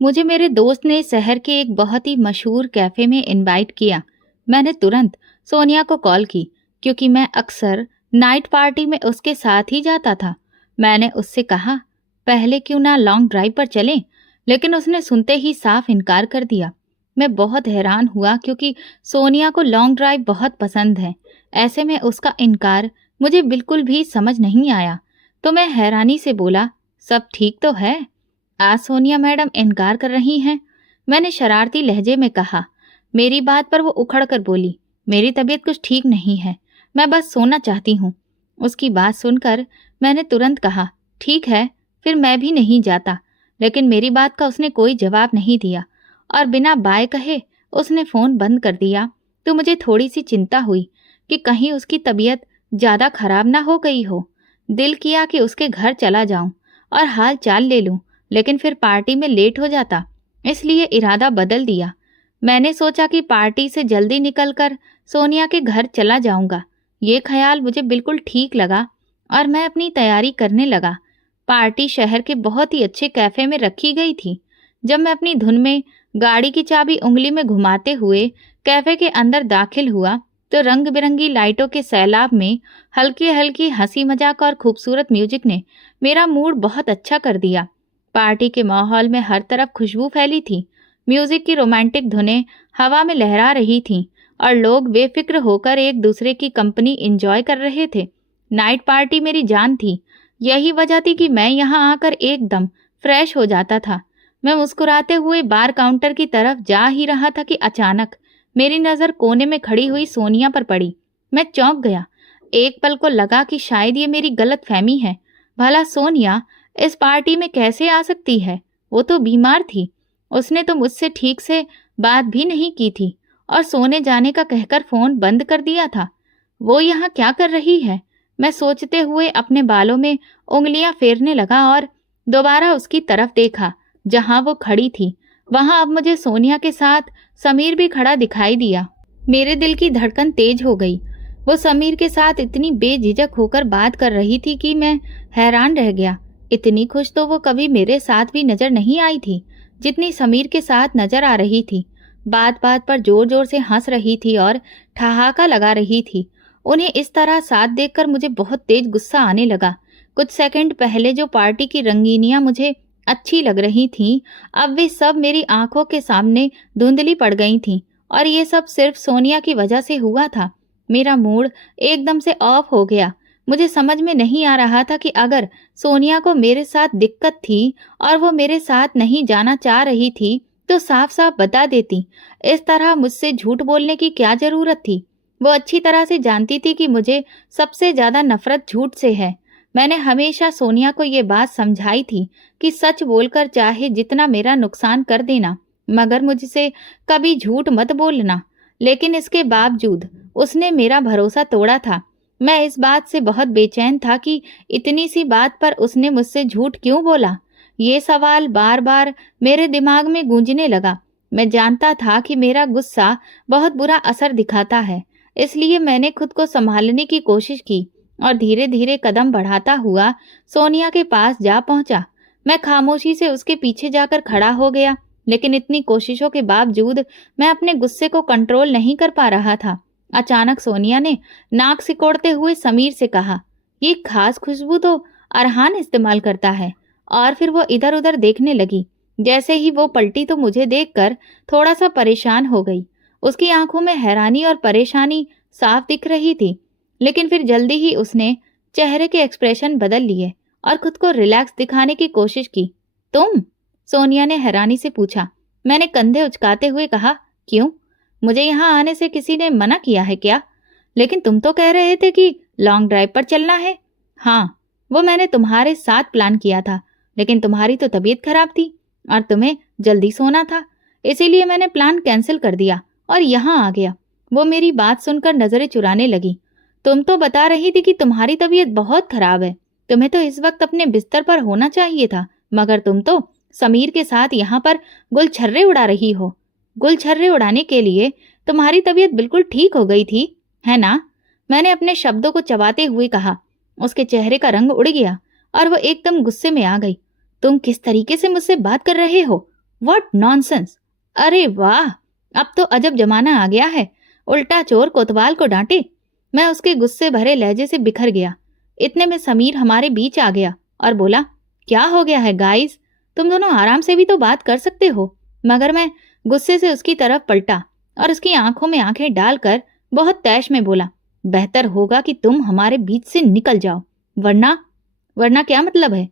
मुझे मेरे दोस्त ने शहर के एक बहुत ही मशहूर कैफ़े में इनवाइट किया। मैंने तुरंत सोनिया को कॉल की, क्योंकि मैं अक्सर नाइट पार्टी में उसके साथ ही जाता था। मैंने उससे कहा, पहले क्यों ना लॉन्ग ड्राइव पर चलें, लेकिन उसने सुनते ही साफ इनकार कर दिया। मैं बहुत हैरान हुआ, क्योंकि सोनिया को लॉन्ग ड्राइव बहुत पसंद है। ऐसे में उसका इनकार मुझे बिल्कुल भी समझ नहीं आया। तो मैं हैरानी से बोला, सब ठीक तो है? आज सोनिया मैडम इनकार कर रही हैं। मैंने शरारती लहजे में कहा। मेरी बात पर वो उखड़ कर बोली, मेरी तबीयत कुछ ठीक नहीं है, मैं बस सोना चाहती हूँ। उसकी बात सुनकर मैंने तुरंत कहा, ठीक है, फिर मैं भी नहीं जाता। लेकिन मेरी बात का उसने कोई जवाब नहीं दिया और बिना बाय कहे उसने फ़ोन बंद कर दिया। तो मुझे थोड़ी सी चिंता हुई कि कहीं उसकी तबीयत ज़्यादा खराब ना हो गई हो। दिल किया कि उसके घर चला जाऊं और हाल चाल ले लूं, लेकिन फिर पार्टी में लेट हो जाता, इसलिए इरादा बदल दिया। मैंने सोचा कि पार्टी से जल्दी निकलकर सोनिया के घर चला जाऊंगा। ये ख्याल मुझे बिल्कुल ठीक लगा और मैं अपनी तैयारी करने लगा। पार्टी शहर के बहुत ही अच्छे कैफे में रखी गई थी। जब मैं अपनी धुन में गाड़ी की चाबी उंगली में घुमाते हुए कैफे के अंदर दाखिल हुआ, तो रंग बिरंगी लाइटों के सैलाब में हल्की हल्की हंसी मजाक और खूबसूरत म्यूजिक ने मेरा मूड बहुत अच्छा कर दिया। पार्टी के माहौल में हर तरफ खुशबू फैली थी। म्यूजिक की रोमांटिक धुनें हवा में लहरा रही थीं और लोग बेफिक्र होकर एक दूसरे की कंपनी एंजॉय कर रहे थे। नाइट पार्टी मेरी जान थी। यही वजह थी कि मैं यहाँ आकर एकदम फ्रेश हो जाता था। मैं मुस्कुराते हुए बार काउंटर की तरफ जा ही रहा था कि अचानक मेरी नज़र कोने में खड़ी हुई सोनिया पर पड़ी। मैं चौंक गया। एक पल को लगा कि शायद ये मेरी गलत फहमी है। भला सोनिया इस पार्टी में कैसे आ सकती है? वो तो बीमार थी। उसने तो मुझसे ठीक से बात भी नहीं की थी और सोने जाने का कहकर फ़ोन बंद कर दिया था। वो यहाँ क्या कर रही है? मैं सोचते हुए अपने बालों में उंगलियां फेरने लगा और दोबारा उसकी तरफ देखा जहाँ वो खड़ी थी। वहाँ अब मुझे सोनिया के साथ समीर भी खड़ा दिखाई दिया। मेरे दिल की धड़कन तेज हो गई। वो समीर के साथ इतनी बेझिझक होकर बात कर रही थी कि मैं हैरान रह गया। इतनी खुश तो वो कभी मेरे साथ भी नजर नहीं आई थी जितनी समीर के साथ नजर आ रही थी। बात बात पर जोर जोर से हंस रही थी और ठहाका लगा रही थी। उन्हें इस तरह साथ देखकर मुझे बहुत तेज गुस्सा आने लगा। कुछ सेकंड पहले जो पार्टी की रंगीनियां मुझे अच्छी लग रही थीं, अब वे सब मेरी आंखों के सामने धुंधली पड़ गई थीं और ये सब सिर्फ सोनिया की वजह से हुआ था। मेरा मूड एकदम से ऑफ हो गया। मुझे समझ में नहीं आ रहा था कि अगर सोनिया को मेरे साथ दिक्कत थी और वो मेरे साथ नहीं जाना चाह रही थी तो साफ साफ बता देती। इस तरह मुझसे झूठ बोलने की क्या जरूरत थी? वो अच्छी तरह से जानती थी कि मुझे सबसे ज्यादा नफरत झूठ से है। मैंने हमेशा सोनिया को ये बात समझाई थी कि सच बोलकर चाहे जितना मेरा नुकसान कर देना, मगर मुझसे कभी झूठ मत बोलना। लेकिन इसके बावजूद उसने मेरा भरोसा तोड़ा था। मैं इस बात से बहुत बेचैन था कि इतनी सी बात पर उसने मुझसे झूठ क्यों बोला। ये सवाल बार बार मेरे दिमाग में गूंजने लगा। मैं जानता था कि मेरा गुस्सा बहुत बुरा असर दिखाता है, इसलिए मैंने खुद को संभालने की कोशिश की और धीरे धीरे कदम बढ़ाता हुआ सोनिया के पास जा पहुंचा। मैं खामोशी से उसके पीछे जाकर खड़ा हो गया, लेकिन इतनी कोशिशों के बावजूद मैं अपने गुस्से को कंट्रोल नहीं कर पा रहा था। अचानक सोनिया ने नाक सिकोड़ते हुए समीर से कहा, ये खास खुशबू तो अरहान इस्तेमाल करता है। और फिर वो इधर उधर देखने लगी। जैसे ही वो पलटी तो मुझे देखकर थोड़ा सा परेशान हो गई। उसकी आंखों में हैरानी और परेशानी साफ दिख रही थी, लेकिन फिर जल्दी ही उसने चेहरे के एक्सप्रेशन बदल लिए और खुद को रिलैक्स दिखाने की कोशिश की। तुम? सोनिया ने हैरानी से पूछा। मैंने कंधे उचकाते हुए कहा, क्यों? मुझे यहाँ आने से किसी ने मना किया है क्या? लेकिन तुम तो कह रहे थे कि लॉन्ग ड्राइव पर चलना है। हाँ, वो मैंने तुम्हारे साथ प्लान किया था, लेकिन तुम्हारी तो तबीयत खराब थी और तुम्हें जल्दी सोना था, इसीलिए मैंने प्लान कैंसिल कर दिया और यहाँ आ गया। वो मेरी बात सुनकर नजरें चुराने लगी। तुम तो बता रही थी कि तुम्हारी तबीयत बहुत खराब है, तुम्हें तो इस वक्त अपने बिस्तर पर होना चाहिए था, मगर तुम तो समीर के साथ यहाँ पर गुलछर्रे उड़ा रही हो। गुलछर्रे उड़ाने के लिए तुम्हारी तबीयत बिल्कुल ठीक हो गई थी, है ना? मैंने अपने शब्दों को चबाते हुए कहा। उसके चेहरे का रंग उड़ गया और वो एकदम गुस्से में आ गई। तुम किस तरीके से मुझसे बात कर रहे हो? What nonsense. अरे वाह, अब तो अजब जमाना आ गया है, उल्टा चोर कोतवाल को डांटे। मैं उसके गुस्से भरे लहजे से बिखर गया। इतने में समीर हमारे बीच आ गया और बोला, क्या हो गया है गाइस, तुम दोनों आराम से भी तो बात कर सकते हो। मगर मैं गुस्से से उसकी तरफ पलटा और उसकी आंखों में आंखें डालकर बहुत तैश में बोला, बेहतर होगा कि तुम हमारे बीच से निकल जाओ, वरना। वरना क्या मतलब है?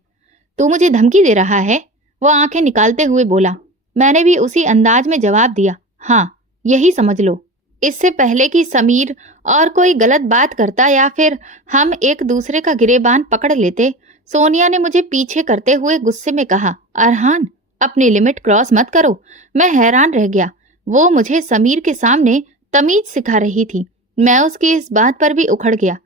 तू मुझे धमकी दे रहा है? वो आंखें निकालते हुए बोला। मैंने भी उसी अंदाज में जवाब दिया, हाँ, यही समझ लो। इससे पहले कि समीर और कोई गलत बात करता या फिर हम एक दूसरे का गिरेबान पकड़ लेते, सोनिया ने मुझे पीछे करते हुए गुस्से में कहा, अरहान, अपनी लिमिट क्रॉस मत करो। मैं हैरान रह गया। वो मुझे समीर के सामने तमीज सिखा रही थी। मैं उसकी इस बात पर भी उखड़ गया।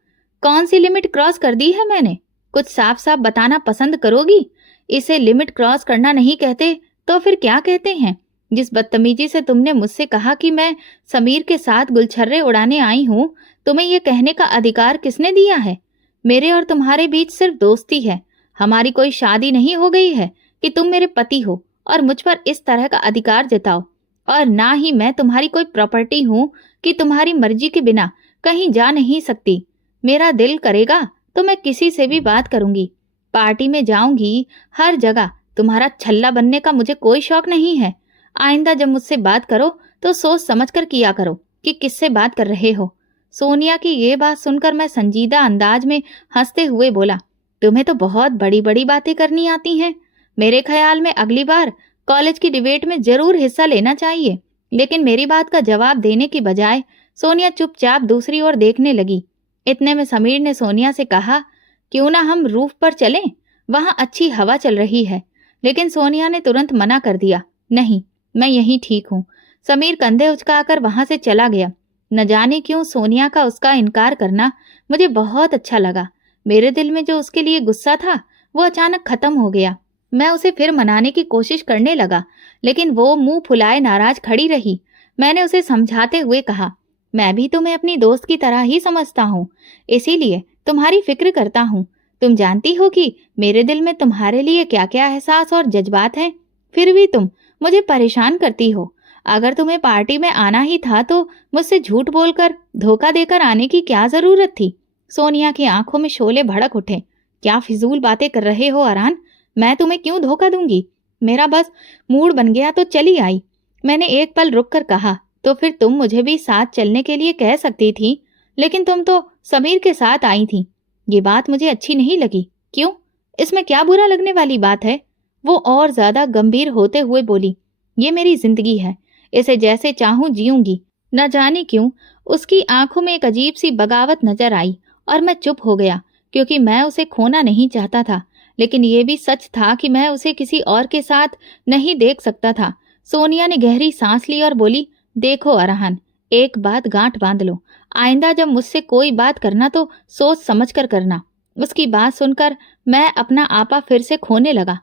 कौन सी लिमिट क्रॉस कर दी है मैंने? कुछ साफ साफ बताना पसंद करोगी? इसे लिमिट क्रॉस करना नहीं कहते तो फिर क्या कहते हैं? जिस बदतमीजी से तुमने मुझसे कहा कि मैं समीर के साथ गुलछर्रे उड़ाने आई हूँ, तुम्हें यह कहने का अधिकार किसने दिया है? मेरे और तुम्हारे बीच सिर्फ दोस्ती है, हमारी कोई शादी नहीं हो गई है कि तुम मेरे पति हो और मुझ पर इस तरह का अधिकार जताओ। और ना ही मैं तुम्हारी कोई प्रॉपर्टी हूँ कि तुम्हारी मर्जी के बिना कहीं जा नहीं सकती। मेरा दिल करेगा तो मैं किसी से भी बात करूंगी, पार्टी में जाऊंगी, हर जगह। तुम्हारा छल्ला बनने का मुझे कोई शौक नहीं है। आइंदा जब मुझसे बात करो तो सोच समझ कर किया करो कि किससे बात कर रहे हो। सोनिया की ये बात सुनकर मैं संजीदा अंदाज में हंसते हुए बोला, तुम्हें तो बहुत बड़ी बड़ी बातें करनी आती हैं। मेरे ख्याल में अगली बार कॉलेज की डिबेट में जरूर हिस्सा लेना चाहिए। लेकिन मेरी बात का जवाब देने की बजाय सोनिया चुपचाप दूसरी ओर देखने लगी। इतने में समीर ने सोनिया से कहा, क्यों ना हम रूफ पर चलें, वहां अच्छी हवा चल रही है। लेकिन सोनिया ने तुरंत मना कर दिया, नहीं, मैं यहीं ठीक हूँ। समीर कंधे उचकाकर वहां से चला गया। न जाने क्यों सोनिया का उसका इनकार करना मुझे बहुत अच्छा लगा। मेरे दिल में जो उसके लिए गुस्सा था वो अचानक खत्म हो गया। मैं उसे फिर मनाने की कोशिश करने लगा, लेकिन वो मुंह फुलाए नाराज खड़ी रही। मैंने उसे समझाते हुए कहा, मैं भी तुम्हें अपनी दोस्त की तरह ही समझता हूँ, इसीलिए तुम्हारी फिक्र करता हूँ। तुम जानती हो कि मेरे दिल में तुम्हारे लिए क्या क्या एहसास और जज्बात हैं। फिर भी तुम मुझे परेशान करती हो। अगर तुम्हें पार्टी में आना ही था तो मुझसे झूठ बोलकर, धोखा देकर आने की क्या जरूरत थी? सोनिया की आंखों में शोले भड़क उठे। क्या फिजूल बातें कर रहे हो अरहान? मैं तुम्हें क्यों धोखा दूंगी? मेरा बस मूड बन गया तो चली आई। मैंने एक पल रुक कर कहा, तो फिर तुम मुझे भी साथ चलने के लिए कह सकती थी, लेकिन तुम तो समीर के साथ आई थी। ये बात मुझे अच्छी नहीं लगी। क्यों? इसमें क्या बुरा लगने वाली बात है? वो और ज्यादा गंभीर होते हुए बोली, ये मेरी जिंदगी है, इसे जैसे चाहूं जीऊंगी। न जाने क्यों उसकी आंखों में एक अजीब सी बगावत नजर आई और मैं चुप हो गया, क्योंकि मैं उसे खोना नहीं चाहता था। लेकिन ये भी सच था कि मैं उसे किसी और के साथ नहीं देख सकता था। सोनिया ने गहरी सांस ली और बोली, देखो अरहान, एक बात गांठ बांध लो, आइंदा जब मुझसे कोई बात करना तो सोच समझ कर करना। उसकी बात सुनकर मैं अपना आपा फिर से खोने लगा।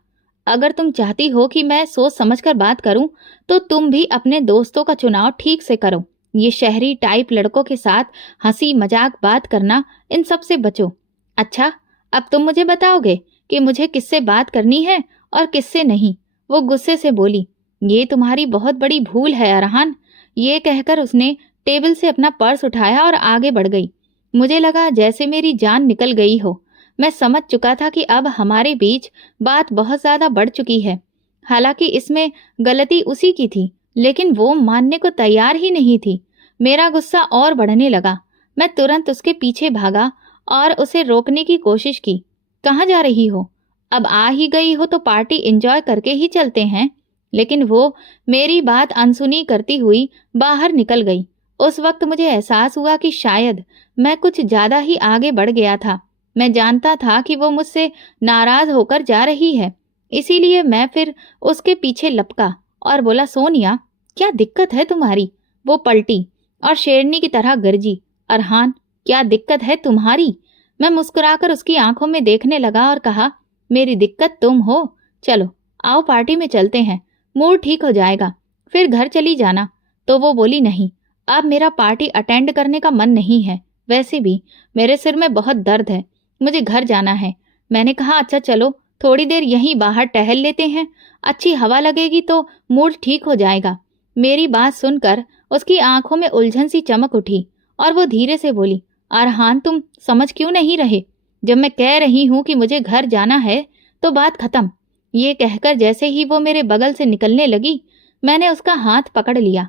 अगर तुम चाहती हो कि मैं सोच समझकर बात करूं, तो तुम भी अपने दोस्तों का चुनाव ठीक से करो। ये शहरी टाइप लड़कों के साथ हंसी मजाक बात करना, इन सब से बचो। अच्छा, अब तुम मुझे बताओगे कि मुझे किससे बात करनी है और किससे नहीं? वो गुस्से से बोली, ये तुम्हारी बहुत बड़ी भूल है अरहान। ये कहकर उसने टेबल से अपना पर्स उठाया और आगे बढ़ गई। मुझे लगा जैसे मेरी जान निकल गई हो। मैं समझ चुका था कि अब हमारे बीच बात बहुत ज्यादा बढ़ चुकी है। हालांकि इसमें गलती उसी की थी, लेकिन वो मानने को तैयार ही नहीं थी। मेरा गुस्सा और बढ़ने लगा। मैं तुरंत उसके पीछे भागा और उसे रोकने की कोशिश की। कहाँ जा रही हो? अब आ ही गई हो तो पार्टी एंजॉय करके ही चलते हैं। लेकिन वो मेरी बात अनसुनी करती हुई बाहर निकल गई। उस वक्त मुझे एहसास हुआ कि शायद मैं कुछ ज्यादा ही आगे बढ़ गया था। मैं जानता था कि वो मुझसे नाराज होकर जा रही है, इसीलिए मैं फिर उसके पीछे लपका और बोला, सोनिया, क्या दिक्कत है तुम्हारी? वो पलटी और शेरनी की तरह गरजी, अरहान, क्या दिक्कत है तुम्हारी? मैं मुस्कुराकर उसकी आंखों में देखने लगा और कहा, मेरी दिक्कत तुम हो। चलो आओ पार्टी में चलते हैं, मूड ठीक हो जाएगा, फिर घर चली जाना। तो वो बोली, नहीं, अब मेरा पार्टी अटेंड करने का मन नहीं है। वैसे भी मेरे सिर में बहुत दर्द है, मुझे घर जाना है। मैंने कहा, अच्छा चलो, थोड़ी देर यहीं बाहर टहल लेते हैं, अच्छी हवा लगेगी तो मूड ठीक हो जाएगा। मेरी बात सुनकर उसकी आंखों में उलझन सी चमक उठी और वो धीरे से बोली, अरहान तुम समझ क्यों नहीं रहे? जब मैं कह रही हूँ कि मुझे घर जाना है तो बात खत्म। ये कहकर जैसे ही वो मेरे बगल से निकलने लगी, मैंने उसका हाथ पकड़ लिया।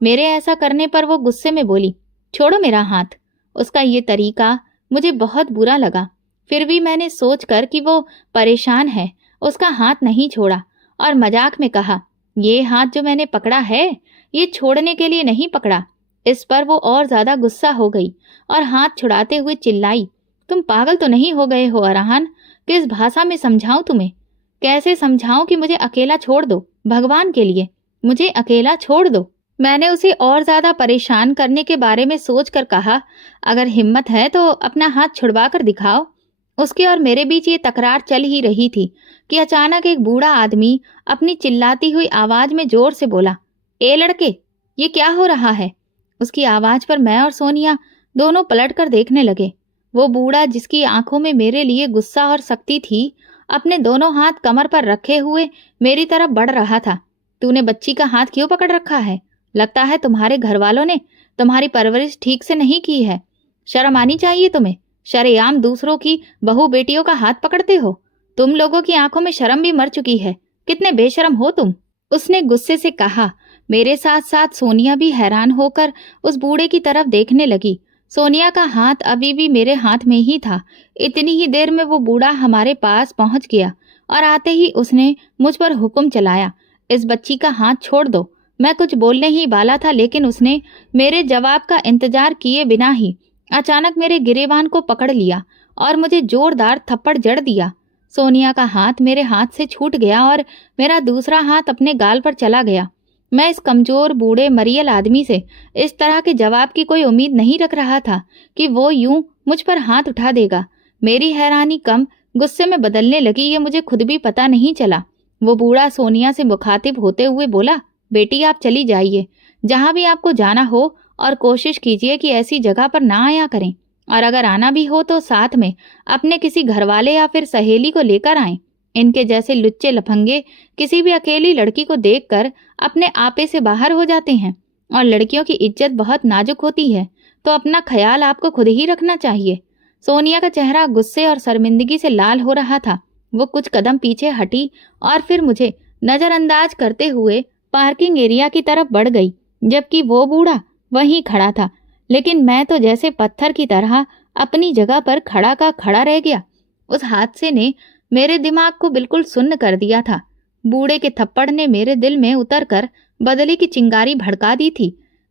मेरे ऐसा करने पर वो गुस्से में बोली, छोड़ो मेरा हाथ। उसका ये तरीका मुझे बहुत बुरा लगा। फिर भी मैंने सोचकर कि वो परेशान है, उसका हाथ नहीं छोड़ा और मजाक में कहा, ये हाथ जो मैंने पकड़ा है ये छोड़ने के लिए नहीं पकड़ा। इस पर वो और ज्यादा गुस्सा हो गई और हाथ छुड़ाते हुए चिल्लाई, तुम पागल तो नहीं हो गए हो अरहान? किस भाषा में समझाऊं तुम्हें? कैसे समझाऊं कि मुझे अकेला छोड़ दो? भगवान के लिए मुझे अकेला छोड़ दो। मैंने उसे और ज्यादा परेशान करने के बारे में सोचकर कहा, अगर हिम्मत है तो अपना हाथ छुड़वा कर दिखाओ। उसके और मेरे बीच ये तकरार चल ही रही थी कि अचानक एक बूढ़ा आदमी अपनी चिल्लाती हुई आवाज में जोर से बोला, ए लड़के, ये क्या हो रहा है? उसकी आवाज पर मैं और सोनिया दोनों पलटकर देखने लगे। वो बूढ़ा, जिसकी आंखों में मेरे लिए गुस्सा और सख्ती थी, अपने दोनों हाथ कमर पर रखे हुए मेरी तरफ बढ़ रहा था। तूने बच्ची का हाथ क्यों पकड़ रखा है? लगता है तुम्हारे घर वालों ने तुम्हारी परवरिश ठीक से नहीं की है। शर्म आनी चाहिए तुम्हें। शरेआम दूसरों की बहू बेटियों का हाथ पकड़ते हो। तुम लोगों की आंखों में शर्म भी मर चुकी है। कितने बेशर्म हो तुम, उसने गुस्से से कहा। मेरे साथ साथ सोनिया भी हैरान होकर उस बूढ़े की तरफ देखने लगी। सोनिया का हाथ अभी भी मेरे हाथ में ही था। इतनी ही देर में वो बूढ़ा हमारे पास पहुंच गया और आते ही उसने मुझ पर हुक्म चलाया, इस बच्ची का हाथ छोड़ दो। मैं कुछ बोलने ही वाला था, लेकिन उसने मेरे जवाब का इंतजार किए बिना ही अचानक मेरे गिरेबान को पकड़ लिया और मुझे जोरदार थप्पड़ जड़ दिया। सोनिया का हाथ मेरे हाथ से छूट गया और मेरा दूसरा हाथ अपने गाल पर चला गया। मैं इस कमजोर बूढ़े मरियल आदमी से इस तरह के जवाब की कोई उम्मीद नहीं रख रहा था कि वो यूं मुझ पर हाथ उठा देगा। मेरी हैरानी कम गुस्से में बदलने लगी, ये मुझे खुद भी पता नहीं चला। वो बूढ़ा सोनिया से मुखातिब होते हुए बोला, बेटी आप चली जाइए, जहां भी आपको जाना हो, और कोशिश कीजिए कि ऐसी जगह पर ना आया करें, और अगर आना भी हो तो साथ में अपने किसी घरवाले या फिर सहेली को लेकर आएं। इनके जैसे लुच्चे लफंगे किसी भी अकेली लड़की को देखकर अपने आपे से बाहर हो जाते हैं, और लड़कियों की इज्जत बहुत नाजुक होती है, तो अपना ख्याल आपको खुद ही रखना चाहिए। सोनिया का चेहरा गुस्से और शर्मिंदगी से लाल हो रहा था। वो कुछ कदम पीछे हटी और फिर मुझे नजरअंदाज करते हुए पार्किंग एरिया की तरफ बढ़ गई, जबकि वो बूढ़ा वहीं खड़ा था। लेकिन मैं तो जैसे पत्थर की तरह अपनी जगह पर खड़ा का खड़ा रह गया। उस हादसे ने मेरे दिमाग को बिल्कुल सुन्न कर दिया था। बूढ़े के थप्पड़ ने मेरे दिल में उतरकर बदले की चिंगारी भड़का दी थी।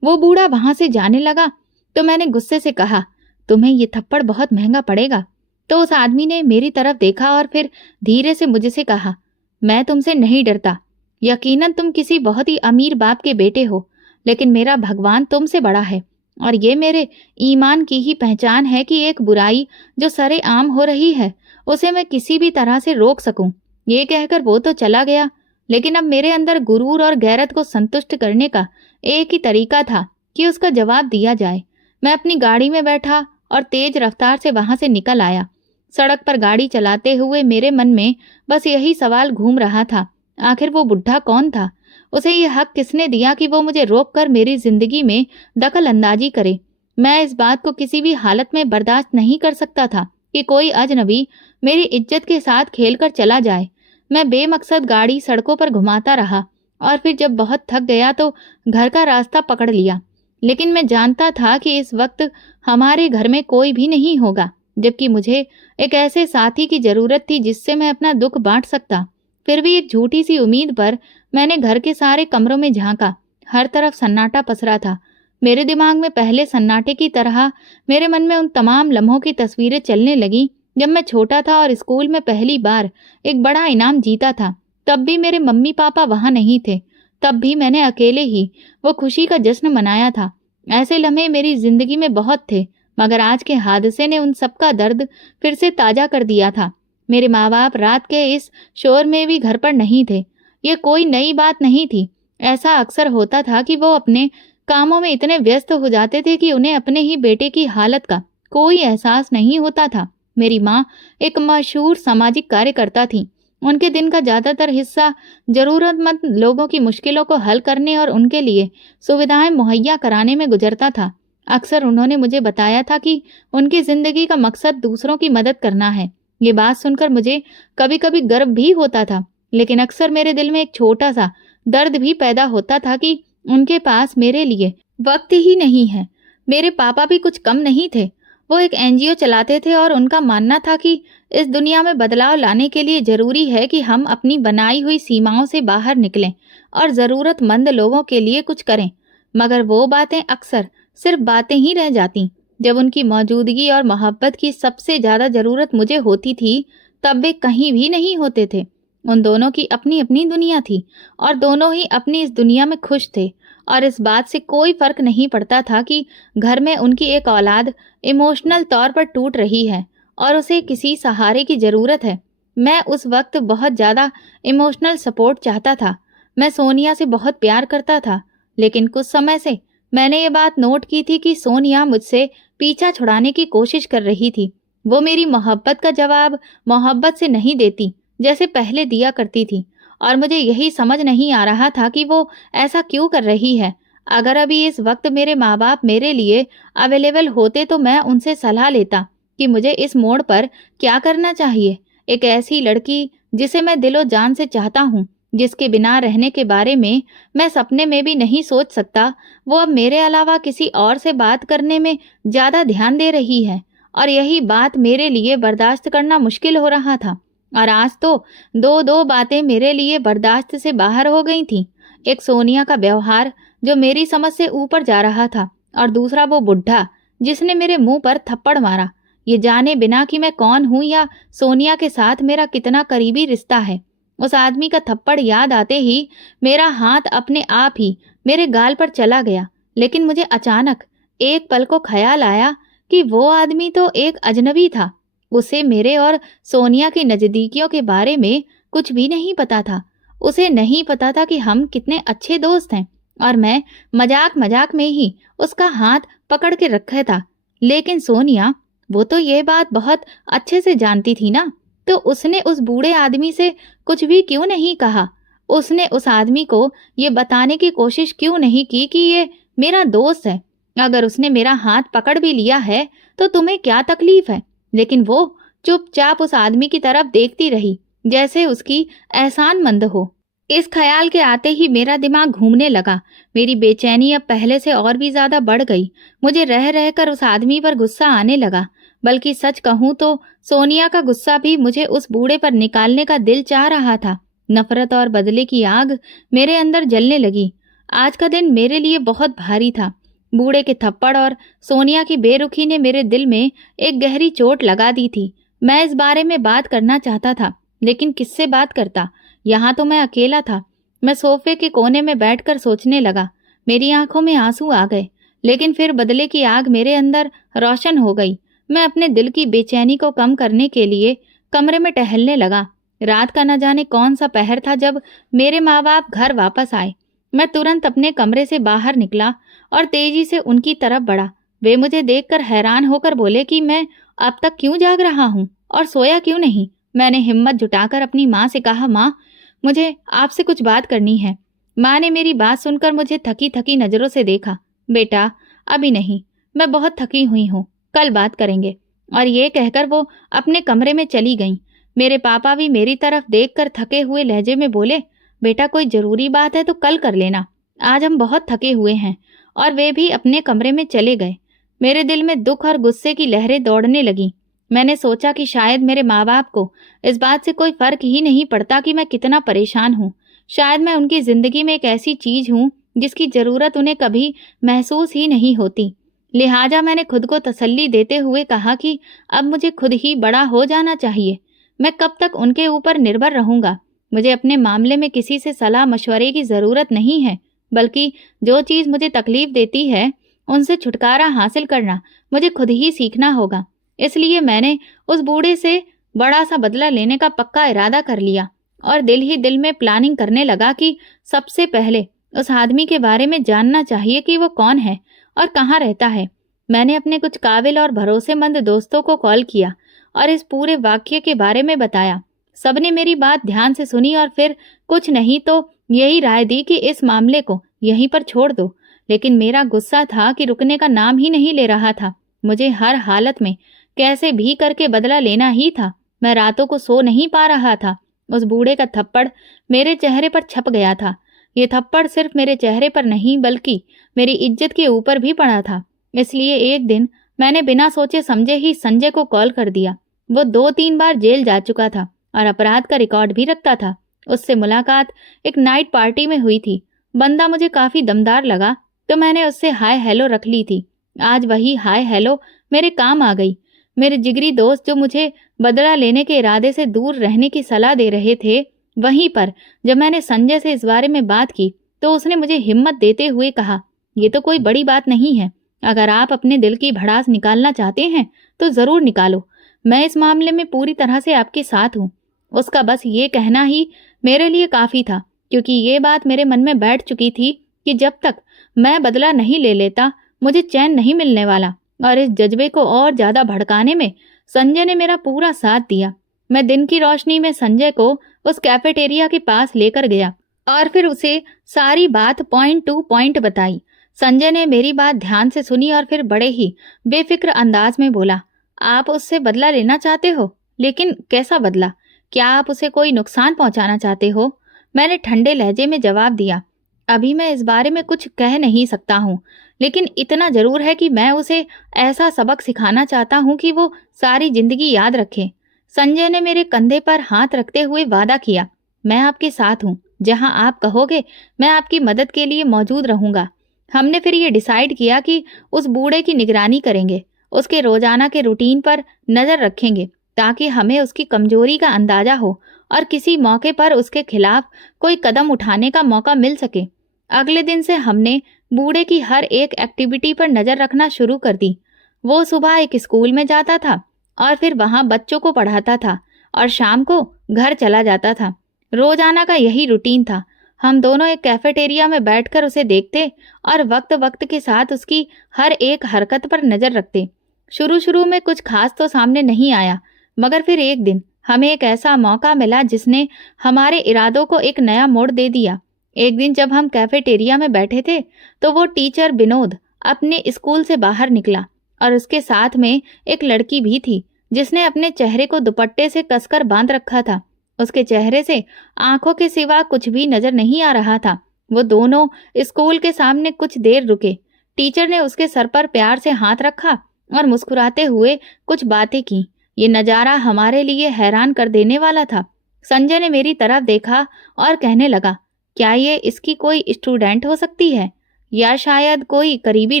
वो बूढ़ा वहां से जाने लगा तो मैंने गुस्से से कहा, तुम्हें ये थप्पड़ बहुत महंगा पड़ेगा। तो उस आदमी ने मेरी तरफ देखा और फिर धीरे से मुझसे कहा, मैं तुमसे नहीं डरता। यकीनन तुम किसी बहुत ही अमीर बाप के बेटे हो, लेकिन मेरा भगवान तुमसे बड़ा है, और ये मेरे ईमान की ही पहचान है कि एक बुराई जो सरेआम हो रही है उसे मैं किसी भी तरह से रोक सकूं। ये कहकर वो तो चला गया, लेकिन अब मेरे अंदर गुरूर और गैरत को संतुष्ट करने का एक ही तरीका था कि उसका जवाब दिया जाए। मैं अपनी गाड़ी में बैठा और तेज रफ्तार से वहां से निकल आया। सड़क पर गाड़ी चलाते हुए मेरे मन में बस यही सवाल घूम रहा था, आखिर वो बुढ़ा कौन था? उसे ये हक किसने दिया कि वो मुझे रोककर मेरी जिंदगी में दखल अंदाजी करे? मैं इस बात को किसी भी हालत में बर्दाश्त नहीं कर सकता था कि कोई अजनबी मेरी इज्जत के साथ खेलकर चला जाए। मैं बेमकसद गाड़ी सड़कों पर घुमाता रहा और फिर जब बहुत थक गया तो घर का रास्ता पकड़ लिया। लेकिन मैं जानता था कि इस वक्त हमारे घर में कोई भी नहीं होगा, जबकि मुझे एक ऐसे साथी की जरूरत थी जिससे मैं अपना दुख बांट सकता। फिर भी एक झूठी सी उम्मीद पर मैंने घर के सारे कमरों में झांका। हर तरफ सन्नाटा पसरा था। मेरे दिमाग में पहले सन्नाटे की तरह मेरे मन में उन तमाम लम्हों की तस्वीरें चलने लगी जब मैं छोटा था और स्कूल में पहली बार एक बड़ा इनाम जीता था। तब भी मेरे मम्मी पापा वहां नहीं थे। तब भी मैंने अकेले ही वो खुशी का जश्न मनाया था। ऐसे लम्हे मेरी जिंदगी में बहुत थे, मगर आज के हादसे ने उन सबका दर्द फिर से ताजा कर दिया था। मेरे माँ बाप रात के इस शोर में भी घर पर नहीं थे। ये कोई नई बात नहीं थी। ऐसा अक्सर होता था कि वो अपने कामों में इतने व्यस्त हो जाते थे कि उन्हें अपने ही बेटे की हालत का कोई एहसास नहीं होता था। मेरी माँ एक मशहूर सामाजिक कार्यकर्ता थीं। उनके दिन का ज़्यादातर हिस्सा ज़रूरतमंद लोगों की मुश्किलों को हल करने और उनके लिए सुविधाएं मुहैया कराने में गुजरता था। अक्सर उन्होंने मुझे बताया था कि उनकी ज़िंदगी का मकसद दूसरों की मदद करना है। ये बात सुनकर मुझे कभी-कभी गर्व भी होता था, लेकिन अक्सर मेरे दिल में एक छोटा-सा दर्द भी पैदा होता था कि उनके पास मेरे लिए वक्त ही नहीं है। मेरे पापा भी कुछ कम नहीं थे। वो एक एनजीओ चलाते थे और उनका मानना था कि इस दुनिया में बदलाव लाने के लिए ज़रूरी है कि हम अपनी बनाई हुई सीमाओं से बाहर निकलें और ज़रूरतमंद लोगों के लिए कुछ करें। मगर वो बातें अक्सर सिर्फ बातें ही रह जाती। जब उनकी मौजूदगी और मोहब्बत की सबसे ज़्यादा ज़रूरत मुझे होती थी, तब वे कहीं भी नहीं होते थे। उन दोनों की अपनी अपनी दुनिया थी और दोनों ही अपनी इस दुनिया में खुश थे, और इस बात से कोई फर्क नहीं पड़ता था कि घर में उनकी एक औलाद इमोशनल तौर पर टूट रही है और उसे किसी सहारे की ज़रूरत है। मैं उस वक्त बहुत ज़्यादा इमोशनल सपोर्ट चाहता था। मैं सोनिया से बहुत प्यार करता था, लेकिन कुछ समय से मैंने ये बात नोट की थी कि सोनिया मुझसे पीछा छुड़ाने की कोशिश कर रही थी। वो मेरी मोहब्बत का जवाब मोहब्बत से नहीं देती जैसे पहले दिया करती थी, और मुझे यही समझ नहीं आ रहा था कि वो ऐसा क्यों कर रही है। अगर अभी इस वक्त मेरे माँ बाप मेरे लिए अवेलेबल होते तो मैं उनसे सलाह लेता कि मुझे इस मोड़ पर क्या करना चाहिए। एक ऐसी लड़की जिसे मैं दिलो जान से चाहता हूँ, जिसके बिना रहने के बारे में मैं सपने में भी नहीं सोच सकता, वो अब मेरे अलावा किसी और से बात करने में ज़्यादा ध्यान दे रही है, और यही बात मेरे लिए बर्दाश्त करना मुश्किल हो रहा था। और आज तो दो दो बातें मेरे लिए बर्दाश्त से बाहर हो गई थीं। एक सोनिया का व्यवहार जो मेरी समझ से ऊपर जा रहा था, और दूसरा वो बुढ़ा जिसने मेरे मुंह पर थप्पड़ मारा, ये जाने बिना कि मैं कौन हूं या सोनिया के साथ मेरा कितना करीबी रिश्ता है। उस आदमी का थप्पड़ याद आते ही मेरा हाथ अपने आप ही मेरे गाल पर चला गया, लेकिन मुझे अचानक एक पल को ख्याल आया कि वो आदमी तो एक अजनबी था। उसे मेरे और सोनिया की नज़दीकियों के बारे में कुछ भी नहीं पता था। उसे नहीं पता था कि हम कितने अच्छे दोस्त हैं, और मैं मजाक मजाक में ही उसका हाथ पकड़ के रखा था। लेकिन सोनिया, वो तो ये बात बहुत अच्छे से जानती थी ना, तो उसने उस बूढ़े आदमी से कुछ भी क्यों नहीं कहा? उसने उस आदमी को ये बताने की कोशिश क्यों नहीं की कि ये मेरा दोस्त है? अगर उसने मेरा हाथ पकड़ भी लिया है तो तुम्हें क्या तकलीफ है? लेकिन वो चुपचाप उस आदमी की तरफ देखती रही, जैसे उसकी एहसानमंद हो। इस ख्याल के आते ही मेरा दिमाग घूमने लगा। मेरी बेचैनी अब पहले से और भी ज्यादा बढ़ गई। मुझे रह रहकर उस आदमी पर गुस्सा आने लगा, बल्कि सच कहूं तो सोनिया का गुस्सा भी मुझे उस बूढ़े पर निकालने का दिल चाह रहा था। नफरत और बदले की आग मेरे अंदर जलने लगी। आज का दिन मेरे लिए बहुत भारी था। बूढ़े के थप्पड़ और सोनिया की बेरुखी ने मेरे दिल में एक गहरी चोट लगा दी थी। मैं इस बारे में बात करना चाहता था, लेकिन किससे बात करता? यहाँ तो मैं अकेला था। मैं सोफे के कोने में बैठकर सोचने लगा। मेरी आंखों में आंसू आ गए, लेकिन फिर बदले की आग मेरे अंदर रोशन हो गई। मैं अपने दिल की बेचैनी को कम करने के लिए कमरे में टहलने लगा। रात का न जाने कौन सा पहर था जब मेरे माँ बाप घर वापस आए। मैं तुरंत अपने कमरे से बाहर निकला और तेजी से उनकी तरफ बढ़ा। वे मुझे देखकर हैरान होकर बोले कि मैं अब तक क्यों जाग रहा हूँ और सोया क्यों नहीं। मैंने हिम्मत जुटाकर अपनी माँ से कहा, माँ, मुझे आपसे कुछ बात करनी है। माँ ने मेरी बात सुनकर मुझे थकी थकी नज़रों से देखा। बेटा, अभी नहीं, मैं बहुत थकी हुई हूँ, कल बात करेंगे। और ये कहकर वो अपने कमरे में चली गईं। मेरे पापा भी मेरी तरफ देखकर थके हुए लहजे में बोले, बेटा, कोई ज़रूरी बात है तो कल कर लेना, आज हम बहुत थके हुए हैं। और वे भी अपने कमरे में चले गए। मेरे दिल में दुख और गुस्से की लहरें दौड़ने लगीं। मैंने सोचा कि शायद मेरे माँ बाप को इस बात से कोई फर्क ही नहीं पड़ता कि मैं कितना परेशान हूँ। शायद मैं उनकी ज़िंदगी में एक ऐसी चीज़ हूँ जिसकी ज़रूरत उन्हें कभी महसूस ही नहीं होती। लिहाजा मैंने खुद को तसल्ली देते हुए कहा कि अब मुझे खुद ही बड़ा हो जाना चाहिए। मैं कब तक उनके ऊपर निर्भर रहूँगा? मुझे अपने मामले में किसी से सलाह मशवरे की ज़रूरत नहीं है, बल्कि जो चीज़ मुझे तकलीफ देती है उनसे छुटकारा हासिल करना मुझे खुद ही सीखना होगा। इसलिए मैंने उस बूढ़े से बड़ा सा बदला लेने का पक्का इरादा कर लिया और दिल ही दिल में प्लानिंग करने लगा कि सबसे पहले उस आदमी के बारे में जानना चाहिए कि वो कौन है और कहाँ रहता है। मैंने अपने कुछ काबिल और भरोसेमंद दोस्तों को कॉल किया और इस पूरे वाक्य के बारे में बताया। सबने मेरी बात ध्यान से सुनी और फिर कुछ नहीं तो यही राय दी कि इस मामले को यहीं पर छोड़ दो। लेकिन मेरा गुस्सा था कि रुकने का नाम ही नहीं ले रहा था। मुझे हर हालत में कैसे भी करके बदला लेना ही था। मैं रातों को सो नहीं पा रहा था। उस बूढ़े का थप्पड़ मेरे चेहरे पर छप गया था। ये थप्पड़ सिर्फ मेरे चेहरे पर नहीं बल्कि मेरी इज्जत के ऊपर भी पड़ा था। इसलिए एक दिन मैंने बिना सोचे समझे ही संजय को कॉल कर दिया। वो 2-3 बार जेल जा चुका था और अपराध का रिकॉर्ड भी रखता था। उससे मुलाकात एक नाइट पार्टी में हुई थी। बंदा मुझे काफी दमदार लगा तो मैंने उससे हाय हेलो रख ली थी। आज वही हाय हेलो मेरे काम आ गई। मेरे जिगरी दोस्त जो मुझे बदला लेने के इरादे से दूर रहने की सलाह दे रहे थे, वहीं पर जब मैंने संजय से इस बारे में बात की तो उसने मुझे हिम्मत देते हुए कहा, ये तो कोई बड़ी बात नहीं है। अगर आप अपने दिल की भड़ास निकालना चाहते हैं तो जरूर निकालो। मैं इस मामले में पूरी तरह से आपके साथ हूँ। उसका बस ये कहना ही मेरे लिए काफी था, क्योंकि ये बात मेरे मन में बैठ चुकी थी कि जब तक मैं बदला नहीं ले लेता मुझे चैन नहीं मिलने वाला। और इस जज्बे को और ज्यादा भड़काने में संजय ने मेरा पूरा साथ दिया। मैं दिन की रोशनी में संजय को उस कैफेटेरिया के पास लेकर गया और फिर उसे सारी बात पॉइंट टू पॉइंट बताई। संजय ने मेरी बात ध्यान से सुनी और फिर बड़े ही बेफिक्र अंदाज में बोला, आप उससे बदला लेना चाहते हो, लेकिन कैसा बदला? क्या आप उसे कोई नुकसान पहुंचाना चाहते हो? मैंने ठंडे लहजे में जवाब दिया, अभी मैं इस बारे में कुछ कह नहीं सकता हूँ, लेकिन इतना जरूर है कि मैं उसे ऐसा सबक सिखाना चाहता हूँ कि वो सारी जिंदगी याद रखे। संजय ने मेरे कंधे पर हाथ रखते हुए वादा किया, मैं आपके साथ हूँ। जहाँ आप कहोगे मैं आपकी मदद के लिए मौजूद रहूंगा। हमने फिर ये डिसाइड किया कि उस बूढ़े की निगरानी करेंगे, उसके रोजाना के रूटीन पर नजर रखेंगे ताकि हमें उसकी कमजोरी का अंदाजा हो और किसी मौके पर उसके खिलाफ कोई कदम उठाने का मौका मिल सके। अगले दिन से हमने बूढ़े की हर एक एक्टिविटी पर नजर रखना शुरू कर दी। वो सुबह एक स्कूल में जाता था और फिर वहां बच्चों को पढ़ाता था और शाम को घर चला जाता था। रोजाना का यही रूटीन था। हम दोनों एक कैफेटेरिया में बैठकर उसे देखते और वक्त वक्त के साथ उसकी हर एक हरकत पर नजर रखते। शुरू शुरू में कुछ खास तो सामने नहीं आया, मगर फिर एक दिन हमें एक ऐसा मौका मिला जिसने हमारे इरादों को एक नया मोड़ दे दिया। एक दिन जब हम कैफेटेरिया में बैठे थे तो वो टीचर विनोद अपने स्कूल से बाहर निकला और उसके साथ में एक लड़की भी थी जिसने अपने चेहरे को दुपट्टे से कसकर बांध रखा था। उसके चेहरे से आंखों के सिवा कुछ भी नजर नहीं आ रहा था। वो दोनों स्कूल के सामने कुछ देर रुके। टीचर ने उसके सर पर प्यार से हाथ रखा और मुस्कुराते हुए कुछ बातें की। ये नजारा हमारे लिए हैरान कर देने वाला था। संजय ने मेरी तरफ देखा और कहने लगा, क्या ये इसकी कोई स्टूडेंट हो सकती है या शायद कोई करीबी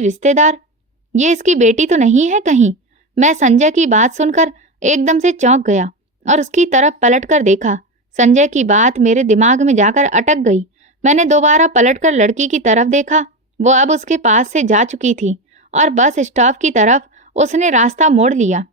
रिश्तेदार? ये इसकी बेटी तो नहीं है कहीं? मैं संजय की बात सुनकर एकदम से चौंक गया और उसकी तरफ पलटकर देखा। संजय की बात मेरे दिमाग में जाकर अटक गई। मैंने दोबारा पलटकर लड़की की तरफ देखा। वो अब उसके पास से जा चुकी थी और बस स्टॉप की तरफ उसने रास्ता मोड़ लिया।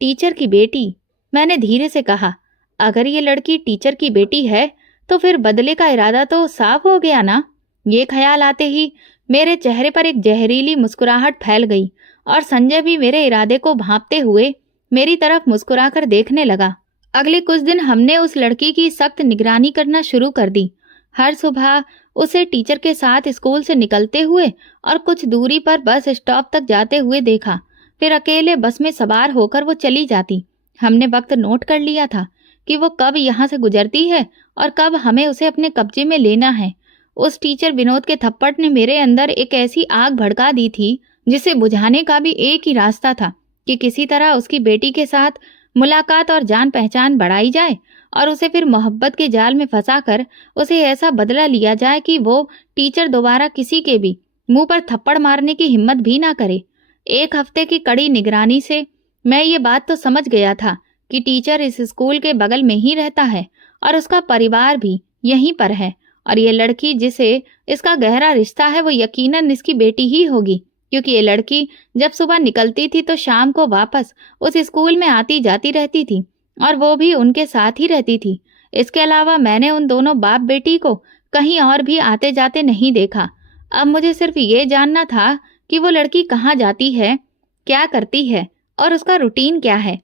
टीचर की बेटी, मैंने धीरे से कहा। अगर ये लड़की टीचर की बेटी है तो फिर बदले का इरादा तो साफ हो गया ना। ये ख्याल आते ही मेरे चेहरे पर एक जहरीली मुस्कुराहट फैल गई और संजय भी मेरे इरादे को भांपते हुए मेरी तरफ मुस्कुराकर देखने लगा। अगले कुछ दिन हमने उस लड़की की सख्त निगरानी करना शुरू कर दी। हर सुबह उसे टीचर के साथ स्कूल से निकलते हुए और कुछ दूरी पर बस स्टॉप तक जाते हुए देखा। फिर अकेले बस में सवार होकर वो चली जाती। हमने वक्त नोट कर लिया था कि वो कब यहाँ से गुजरती है और कब हमें उसे अपने कब्जे में लेना है। उस टीचर विनोद के थप्पड़ ने मेरे अंदर एक ऐसी आग भड़का दी थी जिसे बुझाने का भी एक ही रास्ता था कि किसी तरह उसकी बेटी के साथ मुलाकात और जान पहचान बढ़ाई जाए और उसे फिर मोहब्बत के जाल में फंसाकर उसे ऐसा बदला लिया जाए कि वो टीचर दोबारा किसी के भी मुंह पर थप्पड़ मारने की हिम्मत भी ना करे। 1 हफ्ते की कड़ी निगरानी से मैं ये बात तो समझ गया था कि टीचर इस स्कूल के बगल में ही रहता है और उसका परिवार भी यहीं पर है और ये लड़की जिसे इसका गहरा रिश्ता है वो यकीनन इसकी बेटी ही होगी, क्योंकि ये लड़की जब सुबह निकलती थी तो शाम को वापस उस स्कूल में आती जाती रहती थी और वो भी उनके साथ ही रहती थी। इसके अलावा मैंने उन दोनों बाप बेटी को कहीं और भी आते जाते नहीं देखा। अब मुझे सिर्फ ये जानना था कि वो लड़की कहाँ जाती है, क्या करती है और उसका रूटीन क्या है।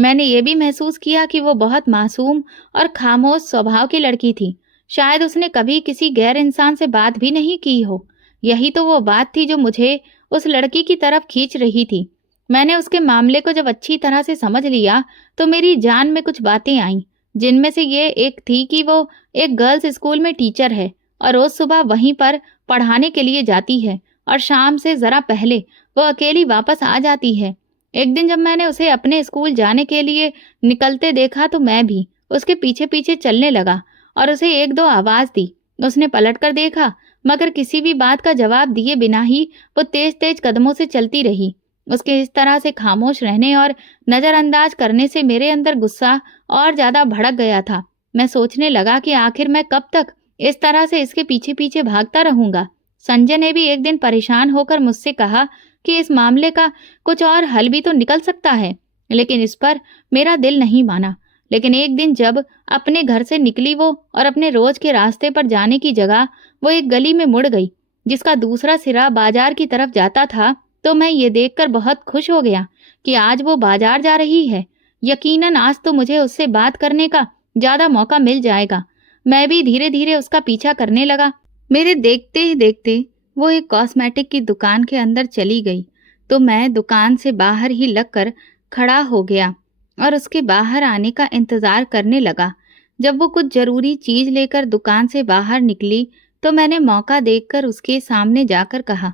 मैंने ये भी महसूस किया कि वो बहुत मासूम और खामोश स्वभाव की लड़की थी। शायद उसने कभी किसी गैर इंसान से बात भी नहीं की हो। यही तो वो बात थी जो मुझे उस लड़की की तरफ खींच रही थी। मैंने उसके मामले को जब अच्छी तरह से समझ लिया तो मेरी जान में कुछ बातें आईं, जिनमें से ये एक थी कि वो एक गर्ल्स स्कूल में टीचर है और रोज सुबह वहीं पर पढ़ाने के लिए जाती है और शाम से जरा पहले वो अकेली वापस आ जाती है। एक दिन जब मैंने उसे अपने स्कूल जाने के लिए निकलते देखा तो मैं भी उसके पीछे पीछे चलने लगा और उसे एक दो आवाज दी। उसने पलटकर देखा, मगर किसी भी बात का जवाब दिए बिना ही वो तेज तेज कदमों से चलती रही। उसके इस तरह से खामोश रहने और नजरअंदाज करने से मेरे अंदर गुस्सा और ज्यादा भड़क गया था। मैं सोचने लगा कि आखिर मैं कब तक इस तरह से इसके पीछे पीछे भागता रहूंगा। संजय ने भी एक दिन परेशान होकर मुझसे कहा कि इस मामले का कुछ और हल भी तो निकल सकता है, लेकिन इस पर मेरा दिल नहीं माना। लेकिन एक दिन जब अपने घर से निकली वो और अपने रोज के रास्ते पर जाने की जगह वो एक गली में मुड़ गई जिसका दूसरा सिरा बाजार की तरफ जाता था, तो मैं ये देखकर बहुत खुश हो गया कि आज वो बाजार जा रही है। यकीनन आज तो मुझे उससे बात करने का ज्यादा मौका मिल जाएगा। मैं भी धीरे धीरे उसका पीछा करने लगा। मेरे देखते ही देखते वो एक कॉस्मेटिक की दुकान के अंदर चली गई, तो मैं दुकान से बाहर ही लगकर खड़ा हो गया और उसके बाहर आने का इंतजार करने लगा। जब वो कुछ जरूरी चीज लेकर दुकान से बाहर निकली तो मैंने मौका देखकर उसके सामने जाकर कहा,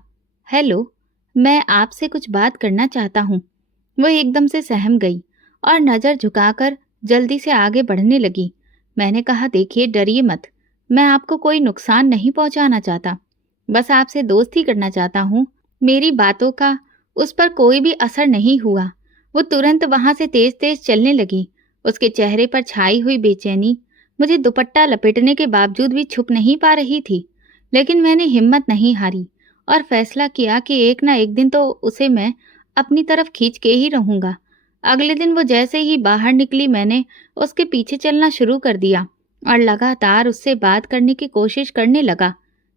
हेलो, मैं आपसे कुछ बात करना चाहता हूँ। वो एकदम से सहम गई और नजर झुकाकर जल्दी से आगे बढ़ने लगी। मैंने कहा, देखिए, डरिए मत, मैं आपको कोई नुकसान नहीं पहुंचाना चाहता, बस आपसे दोस्ती करना चाहता हूँ। मेरी बातों का उस पर कोई भी असर नहीं हुआ। वो तुरंत वहां से तेज तेज चलने लगी। उसके चेहरे पर छाई हुई बेचैनी मुझे दुपट्टा लपेटने के बावजूद भी छुप नहीं पा रही थी। लेकिन मैंने हिम्मत नहीं हारी और फैसला किया कि एक ना एक दिन तो उसे मैं अपनी तरफ खींच के ही रहूंगा। अगले दिन वो जैसे ही बाहर निकली मैंने उसके पीछे चलना शुरू कर दिया और लगातार उससे बात करने की कोशिश करने लगा।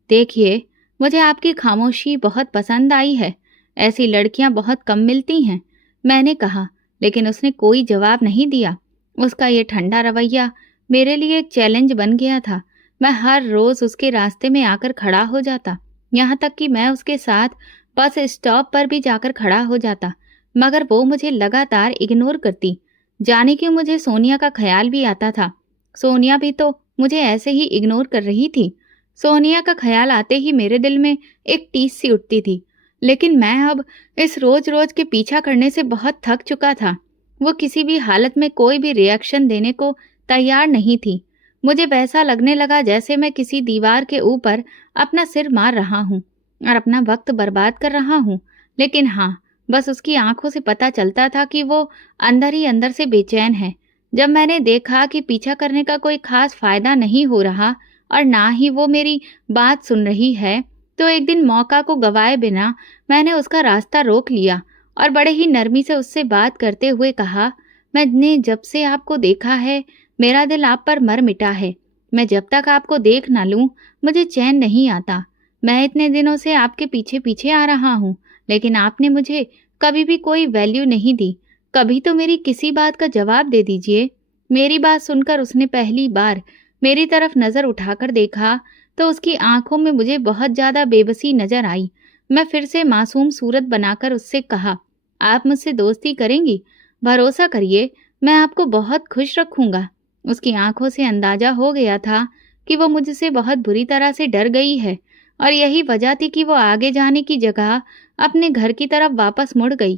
देखिए, मुझे आपकी खामोशी बहुत पसंद आई है। ऐसी लड़कियां बहुत कम मिलती हैं, मैंने कहा, लेकिन उसने कोई जवाब नहीं दिया। उसका ये ठंडा रवैया मेरे लिए एक चैलेंज बन गया था। मैं हर रोज उसके रास्ते में आकर खड़ा हो जाता, यहाँ तक कि मैं उसके साथ बस स्टॉप पर भी जाकर खड़ा हो जाता, मगर वो मुझे लगातार इग्नोर करती। जाने क्यों मुझे सोनिया का ख्याल भी आता था। सोनिया भी तो मुझे ऐसे ही इग्नोर कर रही थी। सोनिया का ख्याल आते ही मेरे दिल में एक टीस सी उठती थी। लेकिन मैं अब इस रोज रोज के पीछा करने से बहुत थक चुका था। वो किसी भी हालत में कोई भी रिएक्शन देने को तैयार नहीं थी। मुझे वैसा लगने लगा जैसे मैं किसी दीवार के ऊपर अपना सिर मार रहा हूँ और अपना वक्त बर्बाद कर रहा हूँ। लेकिन हाँ, बस उसकी आंखों से पता चलता था कि वो अंदर ही अंदर से बेचैन है। जब मैंने देखा कि पीछा करने का कोई खास फायदा नहीं हो रहा और ना ही वो मेरी बात सुन रही है, तो एक दिन मौका को गवाए बिना मैंने उसका रास्ता रोक लिया और बड़े ही नरमी से उससे बात करते हुए कहा, मैंने जब से आपको देखा है मेरा दिल आप पर मर मिटा है। मैं जब तक आपको देख ना लूं मुझे चैन नहीं आता। मैं इतने दिनों से आपके पीछे पीछे आ रहा हूँ, लेकिन आपने मुझे कभी भी कोई वैल्यू नहीं दी। कभी तो मेरी किसी बात का जवाब दे दीजिए। मेरी बात सुनकर उसने पहली बार मेरी तरफ नजर उठाकर देखा तो उसकी आंखों में मुझे बहुत ज्यादा बेबसी नजर आई। मैं फिर से मासूम सूरत बनाकर उससे कहा, आप मुझसे दोस्ती करेंगी? भरोसा करिए, मैं आपको बहुत खुश रखूंगा। उसकी आंखों से अंदाजा हो गया था कि वो मुझसे बहुत बुरी तरह से डर गई है और यही वजह थी कि वो आगे जाने की जगह अपने घर की तरफ वापस मुड़ गई।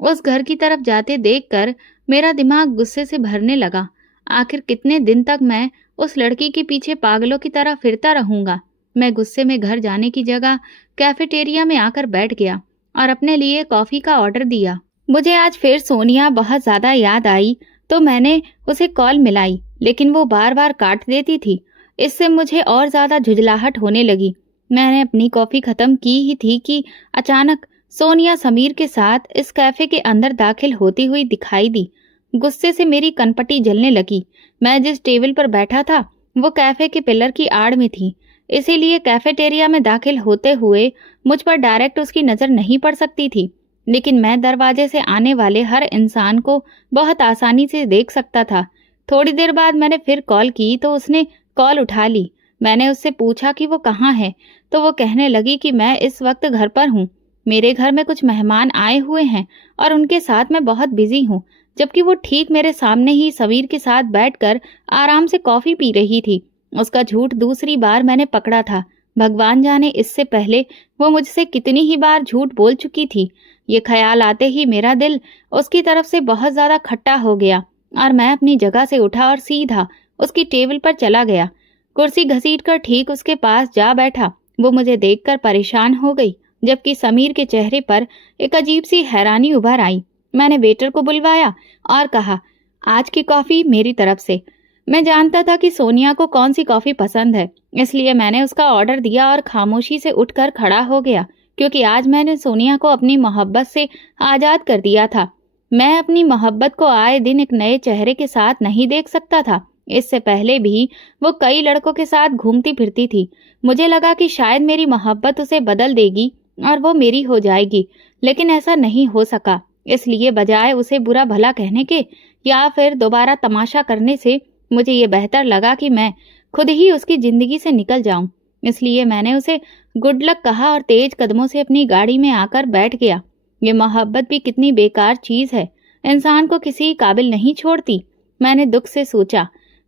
उस घर की तरफ जाते देखकर मेरा दिमाग गुस्से से भरने लगा। आखिर कितने दिन तक मैं उस लड़की के पीछे पागलों की तरह फिरता रहूंगा। मैं गुस्से में घर जाने की जगह कैफेटेरिया में आकर बैठ गया और अपने लिए कॉफी का ऑर्डर दिया। मुझे आज फिर सोनिया बहुत ज्यादा याद आई तो मैंने उसे कॉल मिलाई, लेकिन वो बार बार काट देती थी। इससे मुझे और ज्यादा झुंझलाहट होने लगी। मैंने अपनी कॉफी खत्म की ही थी कि अचानक सोनिया समीर के साथ इस कैफे के अंदर दाखिल होती हुई दिखाई दी। गुस्से से मेरी कनपटी जलने लगी। मैं जिस टेबल पर बैठा था वो कैफे के पिलर की आड़ में थी, इसीलिए कैफेटेरिया में दाखिल होते हुए मुझ पर डायरेक्ट उसकी नजर नहीं पड़ सकती थी। लेकिन मैं दरवाजे से आने वाले हर इंसान को बहुत आसानी से देख सकता था। थोड़ी देर बाद मैंने फिर कॉल की तो उसने कॉल उठा ली। मैंने उससे पूछा कि वो कहाँ है, तो वो कहने लगी कि मैं इस वक्त घर पर हूँ। मेरे घर में कुछ मेहमान आए हुए हैं और उनके साथ मैं बहुत बिजी हूँ। जबकि वो ठीक मेरे सामने ही समीर के साथ बैठकर आराम से कॉफी पी रही थी। उसका झूठ दूसरी बार मैंने पकड़ा था। भगवान जाने इससे पहले वो मुझसे कितनी ही बार झूठ बोल चुकी थी। ये ख्याल आते ही मेरा दिल उसकी तरफ से बहुत ज्यादा खट्टा हो गया और मैं अपनी जगह से उठा और सीधा उसकी टेबल पर चला गया। कुर्सी घसीटकर ठीक उसके पास जा बैठा। वो मुझे देखकर परेशान हो गई, जबकि समीर के चेहरे पर एक अजीब सी हैरानी उभर आई। मैंने वेटर को बुलवाया और कहा, आज की कॉफी मेरी तरफ से। मैं जानता था कि सोनिया को कौन सी कॉफी पसंद है, इसलिए मैंने उसका ऑर्डर दिया और खामोशी से उठकर खड़ा हो गया, क्योंकि आज मैंने सोनिया को अपनी मोहब्बत से आजाद कर दिया था। मैं अपनी मोहब्बत को आए दिन एक नए चेहरे के साथ नहीं देख सकता था। इससे पहले भी वो कई लड़कों के साथ घूमती फिरती थी। मुझे लगा कि शायद मेरी मोहब्बत उसे बदल देगी और वो मेरी हो जाएगी, लेकिन ऐसा नहीं हो सका। इसलिए बजाय उसे बुरा भला कहने के या फिर दोबारा तमाशा करने से मुझे ये बेहतर लगा कि मैं खुद ही उसकी जिंदगी से निकल जाऊं। इसलिए मैंने उसे गुड लक कहा और तेज कदमों से अपनी गाड़ी में आकर बैठ गया। ये मोहब्बत भी कितनी बेकार चीज है, इंसान को किसी काबिल नहीं छोड़ती। मैंने दुख से सोचा,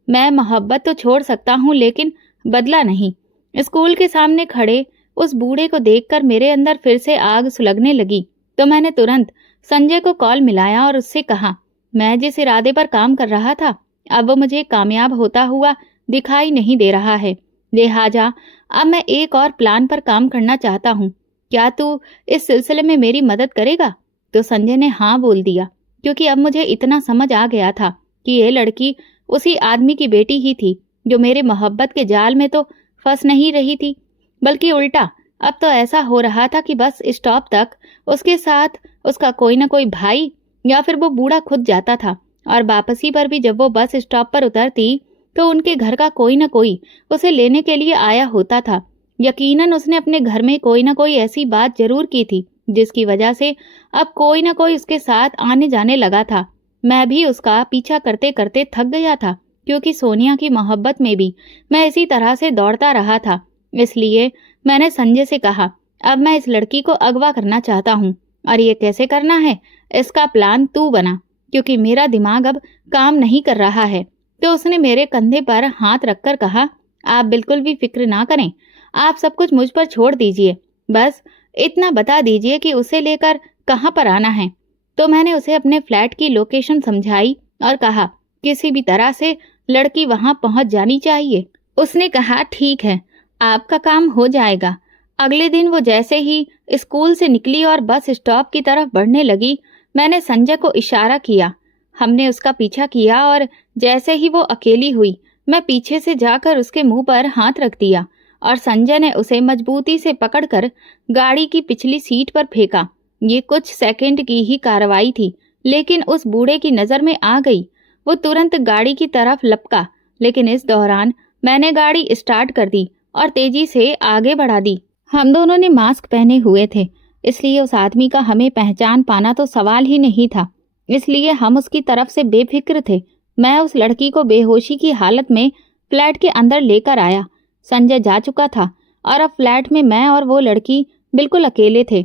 मैं मोहब्बत तो छोड़ सकता हूँ लेकिन बदला नहीं। स्कूल के सामने खड़े उस बूढ़े को देखकर मेरे अंदर फिर से आग सुलगने लगी, तो मैंने तुरंत संजय को कॉल मिलाया और उससे कहा, मैं जिस इरादे पर काम कर रहा था अब वो मुझे कामयाब होता हुआ दिखाई नहीं दे रहा है। लिहाजा अब मैं एक और प्लान पर काम करना चाहता हूँ। क्या तू इस सिलसिले में मेरी मदद करेगा? तो संजय ने हाँ बोल दिया, क्योंकि अब मुझे इतना समझ आ गया था कि ये लड़की उसी आदमी की बेटी ही थी जो मेरे मोहब्बत के जाल में तो फंस नहीं रही थी, बल्कि उल्टा अब तो ऐसा हो रहा था कि बस स्टॉप तक उसके साथ उसका कोई ना कोई भाई या फिर वो बूढ़ा खुद जाता था, और वापसी पर भी जब वो बस स्टॉप पर उतरती तो उनके घर का कोई ना कोई उसे लेने के लिए आया होता था। यकीनन उसने अपने घर में कोई ना कोई ऐसी बात जरूर की थी जिसकी वजह से अब कोई ना कोई उसके साथ आने जाने लगा था। मैं भी उसका पीछा करते करते थक गया था, क्योंकि सोनिया की मोहब्बत में भी मैं इसी तरह से दौड़ता रहा था। इसलिए मैंने संजय से कहा, अब मैं इस लड़की को अगवा करना चाहता हूँ, और ये कैसे करना है इसका प्लान तू बना, क्योंकि मेरा दिमाग अब काम नहीं कर रहा है। तो उसने मेरे कंधे पर हाथ रखकर कहा, आप बिल्कुल भी फिक्र ना करें, आप सब कुछ मुझ पर छोड़ दीजिए। बस इतना बता दीजिए कि उसे लेकर कहाँ पर आना है। तो मैंने उसे अपने फ्लैट की लोकेशन समझाई और कहा, किसी भी तरह से लड़की वहां पहुंच जानी चाहिए। उसने कहा, ठीक है, आपका काम हो जाएगा। अगले दिन वो जैसे ही स्कूल से निकली और बस स्टॉप की तरफ बढ़ने लगी, मैंने संजय को इशारा किया। हमने उसका पीछा किया और जैसे ही वो अकेली हुई, मैं पीछे से जाकर उसके मुंह पर हाथ रख दिया और संजय ने उसे मजबूती से पकड़कर गाड़ी की पिछली सीट पर फेंका। ये कुछ सेकंड की ही कार्रवाई थी, लेकिन उस बूढ़े की नजर में आ गई। वो तुरंत गाड़ी की तरफ लपका, लेकिन इस दौरान मैंने गाड़ी स्टार्ट कर दी और तेजी से आगे बढ़ा दी। हम दोनों ने मास्क पहने हुए थे, इसलिए उस आदमी का हमें पहचान पाना तो सवाल ही नहीं था। इसलिए हम उसकी तरफ से बेफिक्र थे। मैं उस लड़की को बेहोशी की हालत में फ्लैट के अंदर लेकर आया। संजय जा चुका था और अब फ्लैट में मैं और वो लड़की बिल्कुल अकेले थे।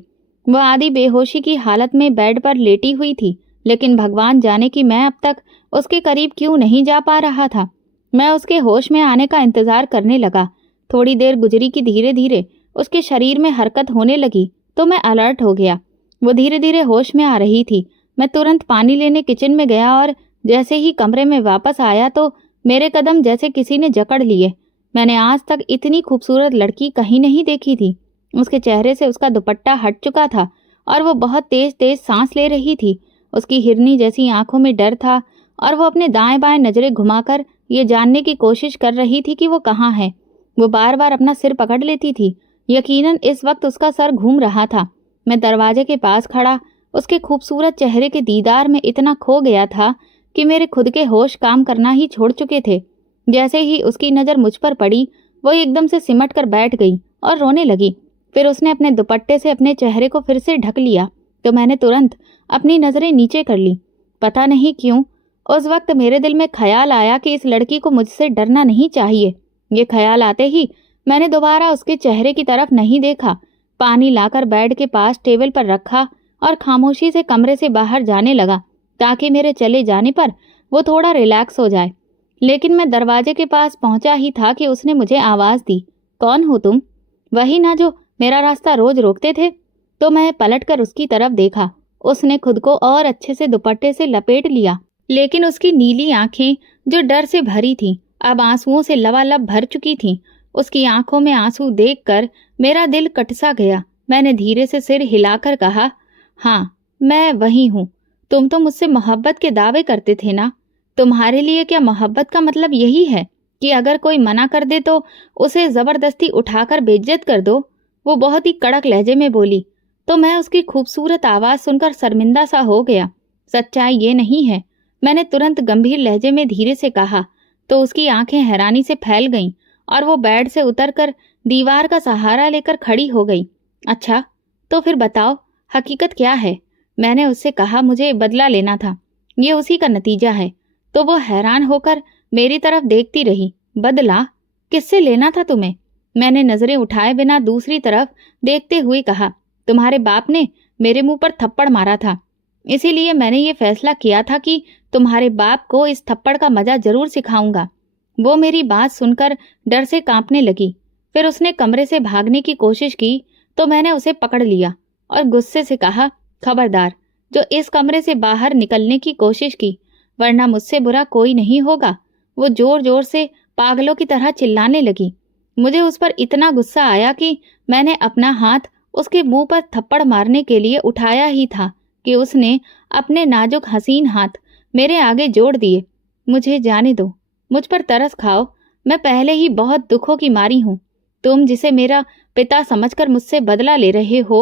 वो आधी बेहोशी की हालत में बेड पर लेटी हुई थी, लेकिन भगवान जाने कि मैं अब तक उसके करीब क्यों नहीं जा पा रहा था। मैं उसके होश में आने का इंतजार करने लगा। थोड़ी देर गुजरी कि धीरे धीरे उसके शरीर में हरकत होने लगी, तो मैं अलर्ट हो गया। वो धीरे धीरे होश में आ रही थी। मैं तुरंत पानी लेने किचन में गया और जैसे ही कमरे में वापस आया तो मेरे कदम जैसे किसी ने जकड़ लिए। मैंने आज तक इतनी खूबसूरत लड़की कहीं नहीं देखी थी। उसके चेहरे से उसका दुपट्टा हट चुका था और वो बहुत तेज तेज सांस ले रही थी। उसकी हिरनी जैसी आंखों में डर था और वो अपने दाएं बाएं नजरें घुमाकर ये जानने की कोशिश कर रही थी कि वो कहाँ है। वो बार बार अपना सिर पकड़ लेती थी। यकीनन इस वक्त उसका सर घूम रहा था। मैं दरवाजे के पास खड़ा उसके खूबसूरत चेहरे के दीदार में इतना खो गया था कि मेरे खुद के होश काम करना ही छोड़ चुके थे। जैसे ही उसकी नज़र मुझ पर पड़ी, वो एकदम से सिमट कर बैठ गई और रोने लगी। फिर उसने अपने दुपट्टे से अपने चेहरे को फिर से ढक लिया, तो मैंने तुरंत अपनी नज़रें नीचे कर ली। पता नहीं क्यों उस वक्त मेरे दिल में ख्याल आया कि इस लड़की को मुझसे डरना नहीं चाहिए। ये ख्याल आते ही मैंने दोबारा उसके चेहरे की तरफ नहीं देखा। पानी लाकर बेड के पास टेबल पर रखा और खामोशी से कमरे से बाहर जाने लगा ताकि मेरे चले जाने पर वो थोड़ा रिलैक्स हो जाए। लेकिन मैं दरवाजे के पास पहुंचा ही था कि उसने मुझे आवाज़ दी, कौन हो तुम? वही ना जो मेरा रास्ता रोज रोकते थे। तो मैं पलटकर उसकी तरफ देखा। उसने खुद को और अच्छे से दुपट्टे से लपेट लिया, लेकिन उसकी नीली आंखें जो डर से भरी थीं, अब आंसुओं से लबालब भर चुकी थीं। उसकी आंखों में आंसू देखकर मेरा दिल कटसा गया। मैंने धीरे से सिर हिलाकर कहा, हाँ मैं वही हूँ। तुम तो मुझसे मोहब्बत के दावे करते थे ना। तुम्हारे लिए क्या मोहब्बत का मतलब यही है कि अगर कोई मना कर दे तो उसे जबरदस्ती उठाकर बेइज्जत कर दो? वो बहुत ही कड़क लहजे में बोली। तो मैं उसकी खूबसूरत आवाज सुनकर शर्मिंदा सा हो गया। सच्चाई ये नहीं है, मैंने तुरंत गंभीर लहजे में धीरे से कहा। तो उसकी आंखें हैरानी से फैल गईं और वो बेड से उतरकर दीवार का सहारा लेकर खड़ी हो गई। अच्छा तो फिर बताओ हकीकत क्या है? मैंने उससे कहा, मुझे बदला लेना था, ये उसी का नतीजा है। तो वो हैरान होकर मेरी तरफ देखती रही। बदला? किससे लेना था तुम्हें? मैंने नजरें उठाए बिना दूसरी तरफ देखते हुए कहा, तुम्हारे बाप ने मेरे मुंह पर थप्पड़ मारा था, इसीलिए मैंने ये फैसला किया था कि तुम्हारे बाप को इस थप्पड़ का मजा जरूर सिखाऊंगा। वो मेरी बात सुनकर डर से कांपने लगी। फिर उसने कमरे से भागने की कोशिश की तो मैंने उसे पकड़ लिया और गुस्से से कहा, खबरदार जो इस कमरे से बाहर निकलने की कोशिश की, वरना मुझसे बुरा कोई नहीं होगा। वो जोर जोर से पागलों की तरह चिल्लाने लगी। मुझे उस पर इतना गुस्सा आया कि मैंने अपना हाथ उसके मुंह पर थप्पड़ मारने के लिए उठाया ही था कि उसने अपने नाजुक हसीन हाथ मेरे आगे जोड़ दिए। मुझे जाने दो, मुझ पर तरस खाओ, मैं पहले ही बहुत दुखों की मारी हूँ। तुम जिसे मेरा पिता समझकर मुझसे बदला ले रहे हो,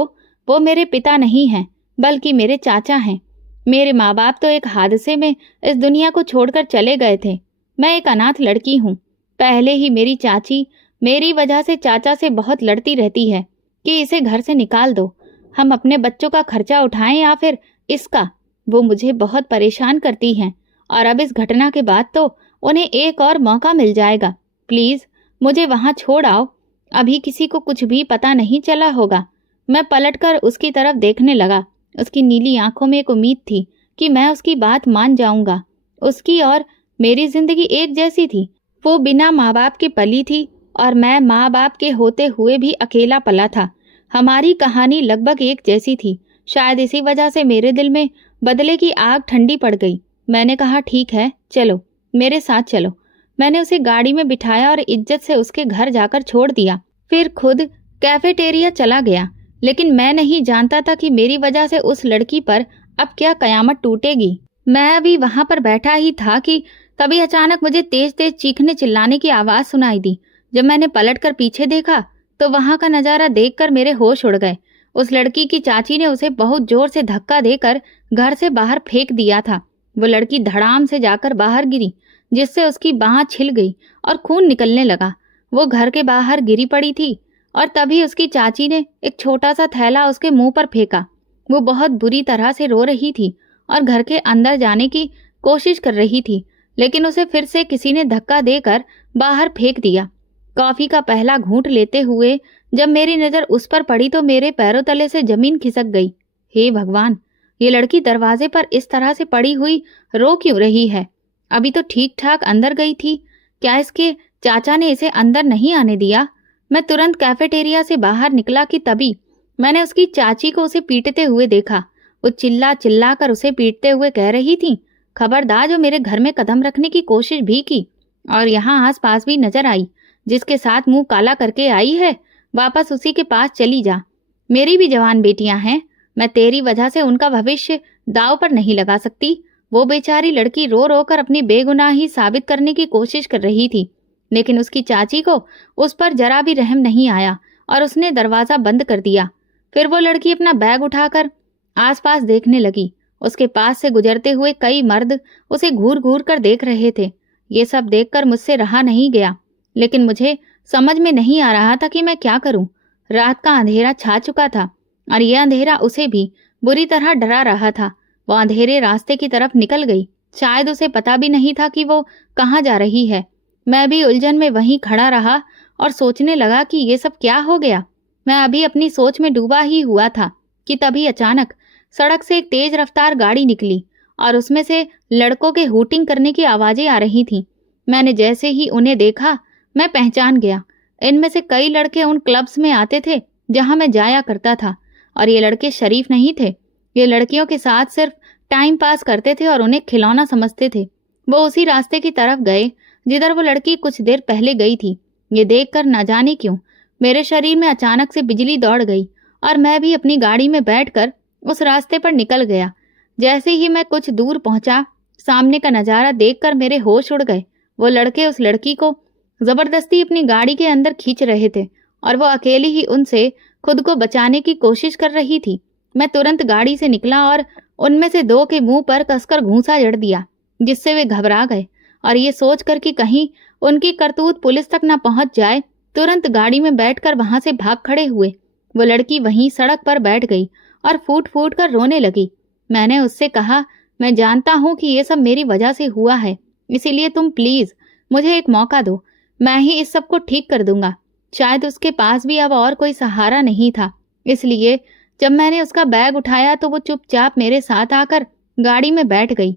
वो मेरे पिता नहीं हैं, बल्कि मेरे चाचा हैं। मेरे माँ बाप तो एक हादसे में इस दुनिया को छोड़कर चले गए थे। मैं एक अनाथ लड़की हूँ। पहले ही मेरी चाची मेरी वजह से चाचा से बहुत लड़ती रहती है कि इसे घर से निकाल दो, हम अपने बच्चों का खर्चा उठाएं या फिर इसका। वो मुझे बहुत परेशान करती हैं और अब इस घटना के बाद तो उन्हें एक और मौका मिल जाएगा। प्लीज मुझे वहां छोड़ आओ, अभी किसी को कुछ भी पता नहीं चला होगा। मैं पलटकर उसकी तरफ देखने लगा। उसकी नीली आंखों में एक उम्मीद थी कि मैं उसकी बात मान जाऊंगा। उसकी और मेरी जिंदगी एक जैसी थी। वो बिना माँ बाप के पली थी और मैं माँ बाप के होते हुए भी अकेला पला था। हमारी कहानी लगभग एक जैसी थी। शायद इसी वजह से मेरे दिल में बदले की आग ठंडी पड़ गई। मैंने कहा, ठीक है चलो, मेरे साथ चलो। मैंने उसे गाड़ी में बिठाया और इज्जत से उसके घर जाकर छोड़ दिया। फिर खुद कैफेटेरिया चला गया। लेकिन मैं नहीं जानता था कि मेरी वजह से उस लड़की पर अब क्या कयामत टूटेगी। मैं अभी वहां पर बैठा ही था कि तभी अचानक मुझे तेज तेज चीखने चिल्लाने की आवाज सुनाई दी। जब मैंने पलटकर पीछे देखा तो वहां का नजारा देखकर मेरे होश उड़ गए। उस लड़की की चाची ने उसे बहुत जोर से धक्का देकर घर से बाहर फेंक दिया था। वो लड़की धड़ाम से जाकर बाहर गिरी, जिससे उसकी बांह छिल गई और खून निकलने लगा। वो घर के बाहर गिरी पड़ी थी और तभी उसकी चाची ने एक छोटा सा थैला उसके मुंह पर फेंका। वो बहुत बुरी तरह से रो रही थी और घर के अंदर जाने की कोशिश कर रही थी, लेकिन उसे फिर से किसी ने धक्का देकर बाहर फेंक दिया। कॉफी का पहला घूंट लेते हुए जब मेरी नजर उस पर पड़ी तो मेरे पैरों तले से जमीन खिसक गई। हे भगवान, ये लड़की दरवाजे पर इस तरह से पड़ी हुई रो क्यों रही है? अभी तो ठीक ठाक अंदर गई थी। क्या इसके चाचा ने इसे अंदर नहीं आने दिया? मैं तुरंत कैफेटेरिया से बाहर निकला कि तभी मैंने उसकी चाची को उसे पीटते हुए देखा। वो चिल्ला चिल्ला कर उसे पीटते हुए कह रही थी, खबरदार जो मेरे घर में कदम रखने की कोशिश भी की और यहाँ आस पास भी नजर आई, जिसके साथ मुंह काला करके आई है, वापस उसी के पास चली जा। मेरी भी जवान बेटियां हैं, मैं तेरी वजह से उनका भविष्य दाव पर नहीं लगा सकती। वो बेचारी लड़की रो रो कर अपनी बेगुनाही साबित करने की कोशिश कर रही थी, लेकिन उसकी चाची को उस पर जरा भी रहम नहीं आया और उसने दरवाजा बंद कर दिया। फिर वो लड़की अपना बैग उठाकर आसपास देखने लगी। उसके पास से गुजरते हुए कई मर्द उसे घूर घूर कर देख रहे थे। ये सब देखकर मुझसे रहा नहीं गया, लेकिन मुझे समझ में नहीं आ रहा था कि मैं क्या करूं। रात का अंधेरा छा चुका था और यह अंधेरा उसे भी बुरी तरह डरा रहा था। वो अंधेरे रास्ते की तरफ निकल गई। शायद उसे पता भी नहीं था कि वो कहाँ जा रही है। मैं भी उलझन में वहीं खड़ा रहा और सोचने लगा कि ये सब क्या हो गया। मैं अभी अपनी सोच में डूबा ही हुआ था कि तभी अचानक सड़क से एक तेज रफ्तार गाड़ी निकली और उसमें से लड़कों के हूटिंग करने की आवाजें आ रही थीं। मैंने जैसे ही उन्हें देखा, मैं पहचान गया। इनमें से कई लड़के उन क्लब्स में आते थे जहां मैं जाया करता था, और ये लड़के शरीफ नहीं थे। ये लड़कियों के साथ सिर्फ टाइम पास करते थे और उन्हें खिलौना समझते थे। वो उसी रास्ते की तरफ गए जिधर वो लड़की कुछ देर पहले गई थी। ये देखकर न जाने क्यों मेरे शरीर में अचानक से बिजली दौड़ गई और मैं भी अपनी गाड़ी में बैठकर उस रास्ते पर निकल गया। जैसे ही मैं कुछ दूर पहुंचा, सामने का नजारा देखकर मेरे होश उड़ गए। वो लड़के उस लड़की को जबरदस्ती अपनी गाड़ी के अंदर खींच रहे थे और वो अकेली ही उनसे खुद को बचाने की कोशिश कर रही थी। मैं तुरंत गाड़ी से निकला और उनमें से दो के मुंह पर कसकर घूंसा जड़ दिया, जिससे वे घबरा गए। और ये सोचकर कि कहीं उनकी करतूत पुलिस तक न पहुंच जाए, तुरंत गाड़ी में बैठकर वहां से भाग खड़े हुए। वो लड़की वहीं सड़क पर बैठ गई और फूट फूट कर रोने लगी। मैंने उससे कहा, मैं जानता हूं कि ये सब मेरी वजह से हुआ है, इसीलिए तुम प्लीज मुझे एक मौका दो। मैं ही इस सब को ठीक कर दूंगा। शायद उसके पास भी अब और कोई सहारा नहीं था, इसलिए जब मैंने उसका बैग उठाया तो वो चुपचाप मेरे साथ आकर गाड़ी में बैठ गई।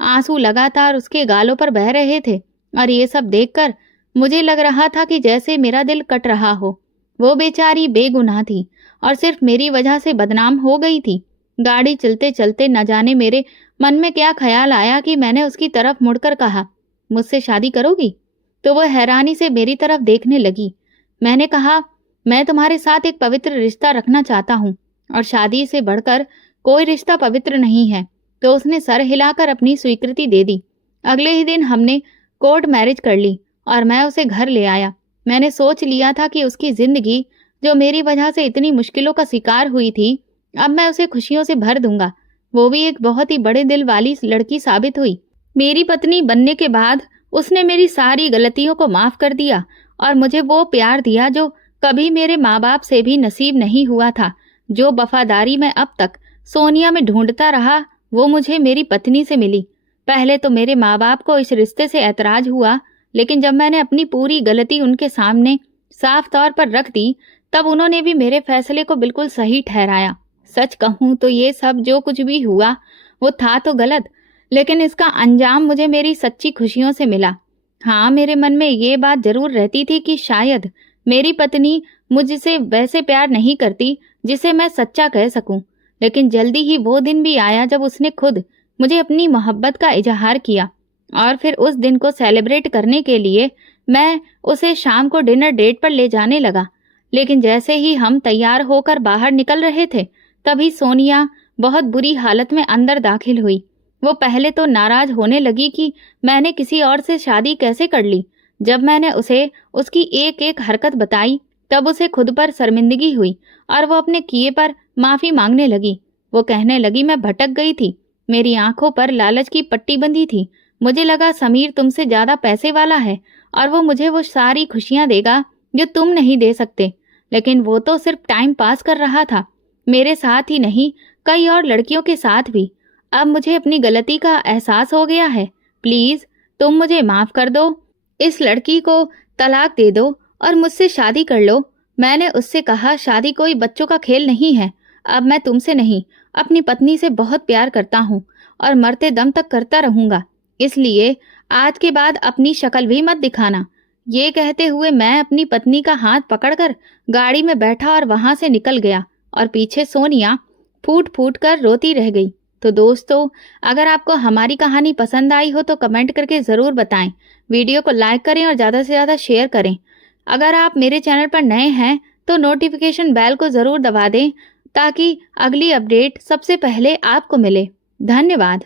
आंसू लगातार उसके गालों पर बह रहे थे और ये सब देखकर मुझे लग रहा था कि जैसे मेरा दिल कट रहा हो। वो बेचारी बेगुनाह थी और सिर्फ मेरी वजह से बदनाम हो गई थी। गाड़ी चलते चलते न जाने मेरे मन में क्या ख्याल आया कि मैंने उसकी तरफ मुड़कर कहा, मुझसे शादी करोगी? तो वो हैरानी से मेरी तरफ देखने लगी। मैंने कहा, मैं तुम्हारे साथ एक पवित्र रिश्ता रखना चाहता हूँ और शादी से बढ़कर कोई रिश्ता पवित्र नहीं है। तो उसने सर हिलाकर अपनी स्वीकृति दे दी। अगले ही दिन हमने कोर्ट मैरिज कर ली और मैं उसे घर ले आया। मैंने सोच लिया था कि उसकी जिंदगी जो मेरी वजह से इतनी मुश्किलों का शिकार हुई थी, अब मैं उसे खुशियों से भर दूंगा। वो भी एक बहुत ही बड़े दिल वाली लड़की साबित हुई। मेरी पत्नी बनने के बाद उसने मेरी सारी गलतियों को माफ कर दिया और मुझे वो प्यार दिया जो कभी मेरे माँ बाप से भी नसीब नहीं हुआ था। जो वफादारी मैं अब तक सोनिया में ढूंढता रहा, वो मुझे मेरी पत्नी से मिली। पहले तो मेरे माँ बाप को इस रिश्ते से ऐतराज हुआ, लेकिन जब मैंने अपनी पूरी गलती उनके सामने साफ तौर पर रख दी, तब उन्होंने भी मेरे फैसले को बिल्कुल सही ठहराया। सच कहूँ तो ये सब जो कुछ भी हुआ वो था तो गलत, लेकिन इसका अंजाम मुझे मेरी सच्ची खुशियों से मिला। हाँ, मेरे मन में ये बात जरूर रहती थी कि शायद मेरी पत्नी मुझसे वैसे प्यार नहीं करती जिसे मैं सच्चा कह सकूं, लेकिन जल्दी ही वो दिन भी आया जब उसने खुद मुझे अपनी मोहब्बत का इजहार किया। और फिर उस दिन को सेलिब्रेट करने के लिए मैं उसे शाम को डिनर डेट पर ले जाने लगा। लेकिन जैसे ही हम तैयार होकर बाहर निकल रहे थे, तभी सोनिया बहुत बुरी हालत में अंदर दाखिल हुई। वो पहले तो नाराज होने लगी कि मैंने किसी और से शादी कैसे कर ली। जब मैंने उसे उसकी एक एक हरकत बताई, तब उसे खुद पर शर्मिंदगी हुई और वो अपने किए पर माफी मांगने लगी। वो कहने लगी, मैं भटक गई थी, मेरी आंखों पर लालच की पट्टी बंधी थी। मुझे लगा समीर तुमसे ज्यादा पैसे वाला है और वो मुझे वो सारी खुशियां देगा जो तुम नहीं दे सकते, लेकिन वो तो सिर्फ टाइम पास कर रहा था, मेरे साथ ही नहीं कई और लड़कियों के साथ भी। अब मुझे अपनी गलती का एहसास हो गया है। प्लीज तुम मुझे माफ कर दो, इस लड़की को तलाक दे दो और मुझसे शादी कर लो। मैंने उससे कहा, शादी कोई बच्चों का खेल नहीं है। अब मैं तुमसे नहीं, अपनी पत्नी से बहुत प्यार करता हूँ और मरते दम तक करता रहूंगा, इसलिए आज के बाद अपनी शक्ल भी मत दिखाना। ये कहते हुए मैं अपनी पत्नी का हाथ पकड़कर गाड़ी में बैठा और वहां से निकल गया और पीछे सोनिया फूट फूट कर रोती रह गई। तो दोस्तों, अगर आपको हमारी कहानी पसंद आई हो तो कमेंट करके ज़रूर बताएं। वीडियो को लाइक करें और ज़्यादा से ज़्यादा शेयर करें। अगर आप मेरे चैनल पर नए हैं तो नोटिफिकेशन बेल को ज़रूर दबा दें ताकि अगली अपडेट सबसे पहले आपको मिले। धन्यवाद।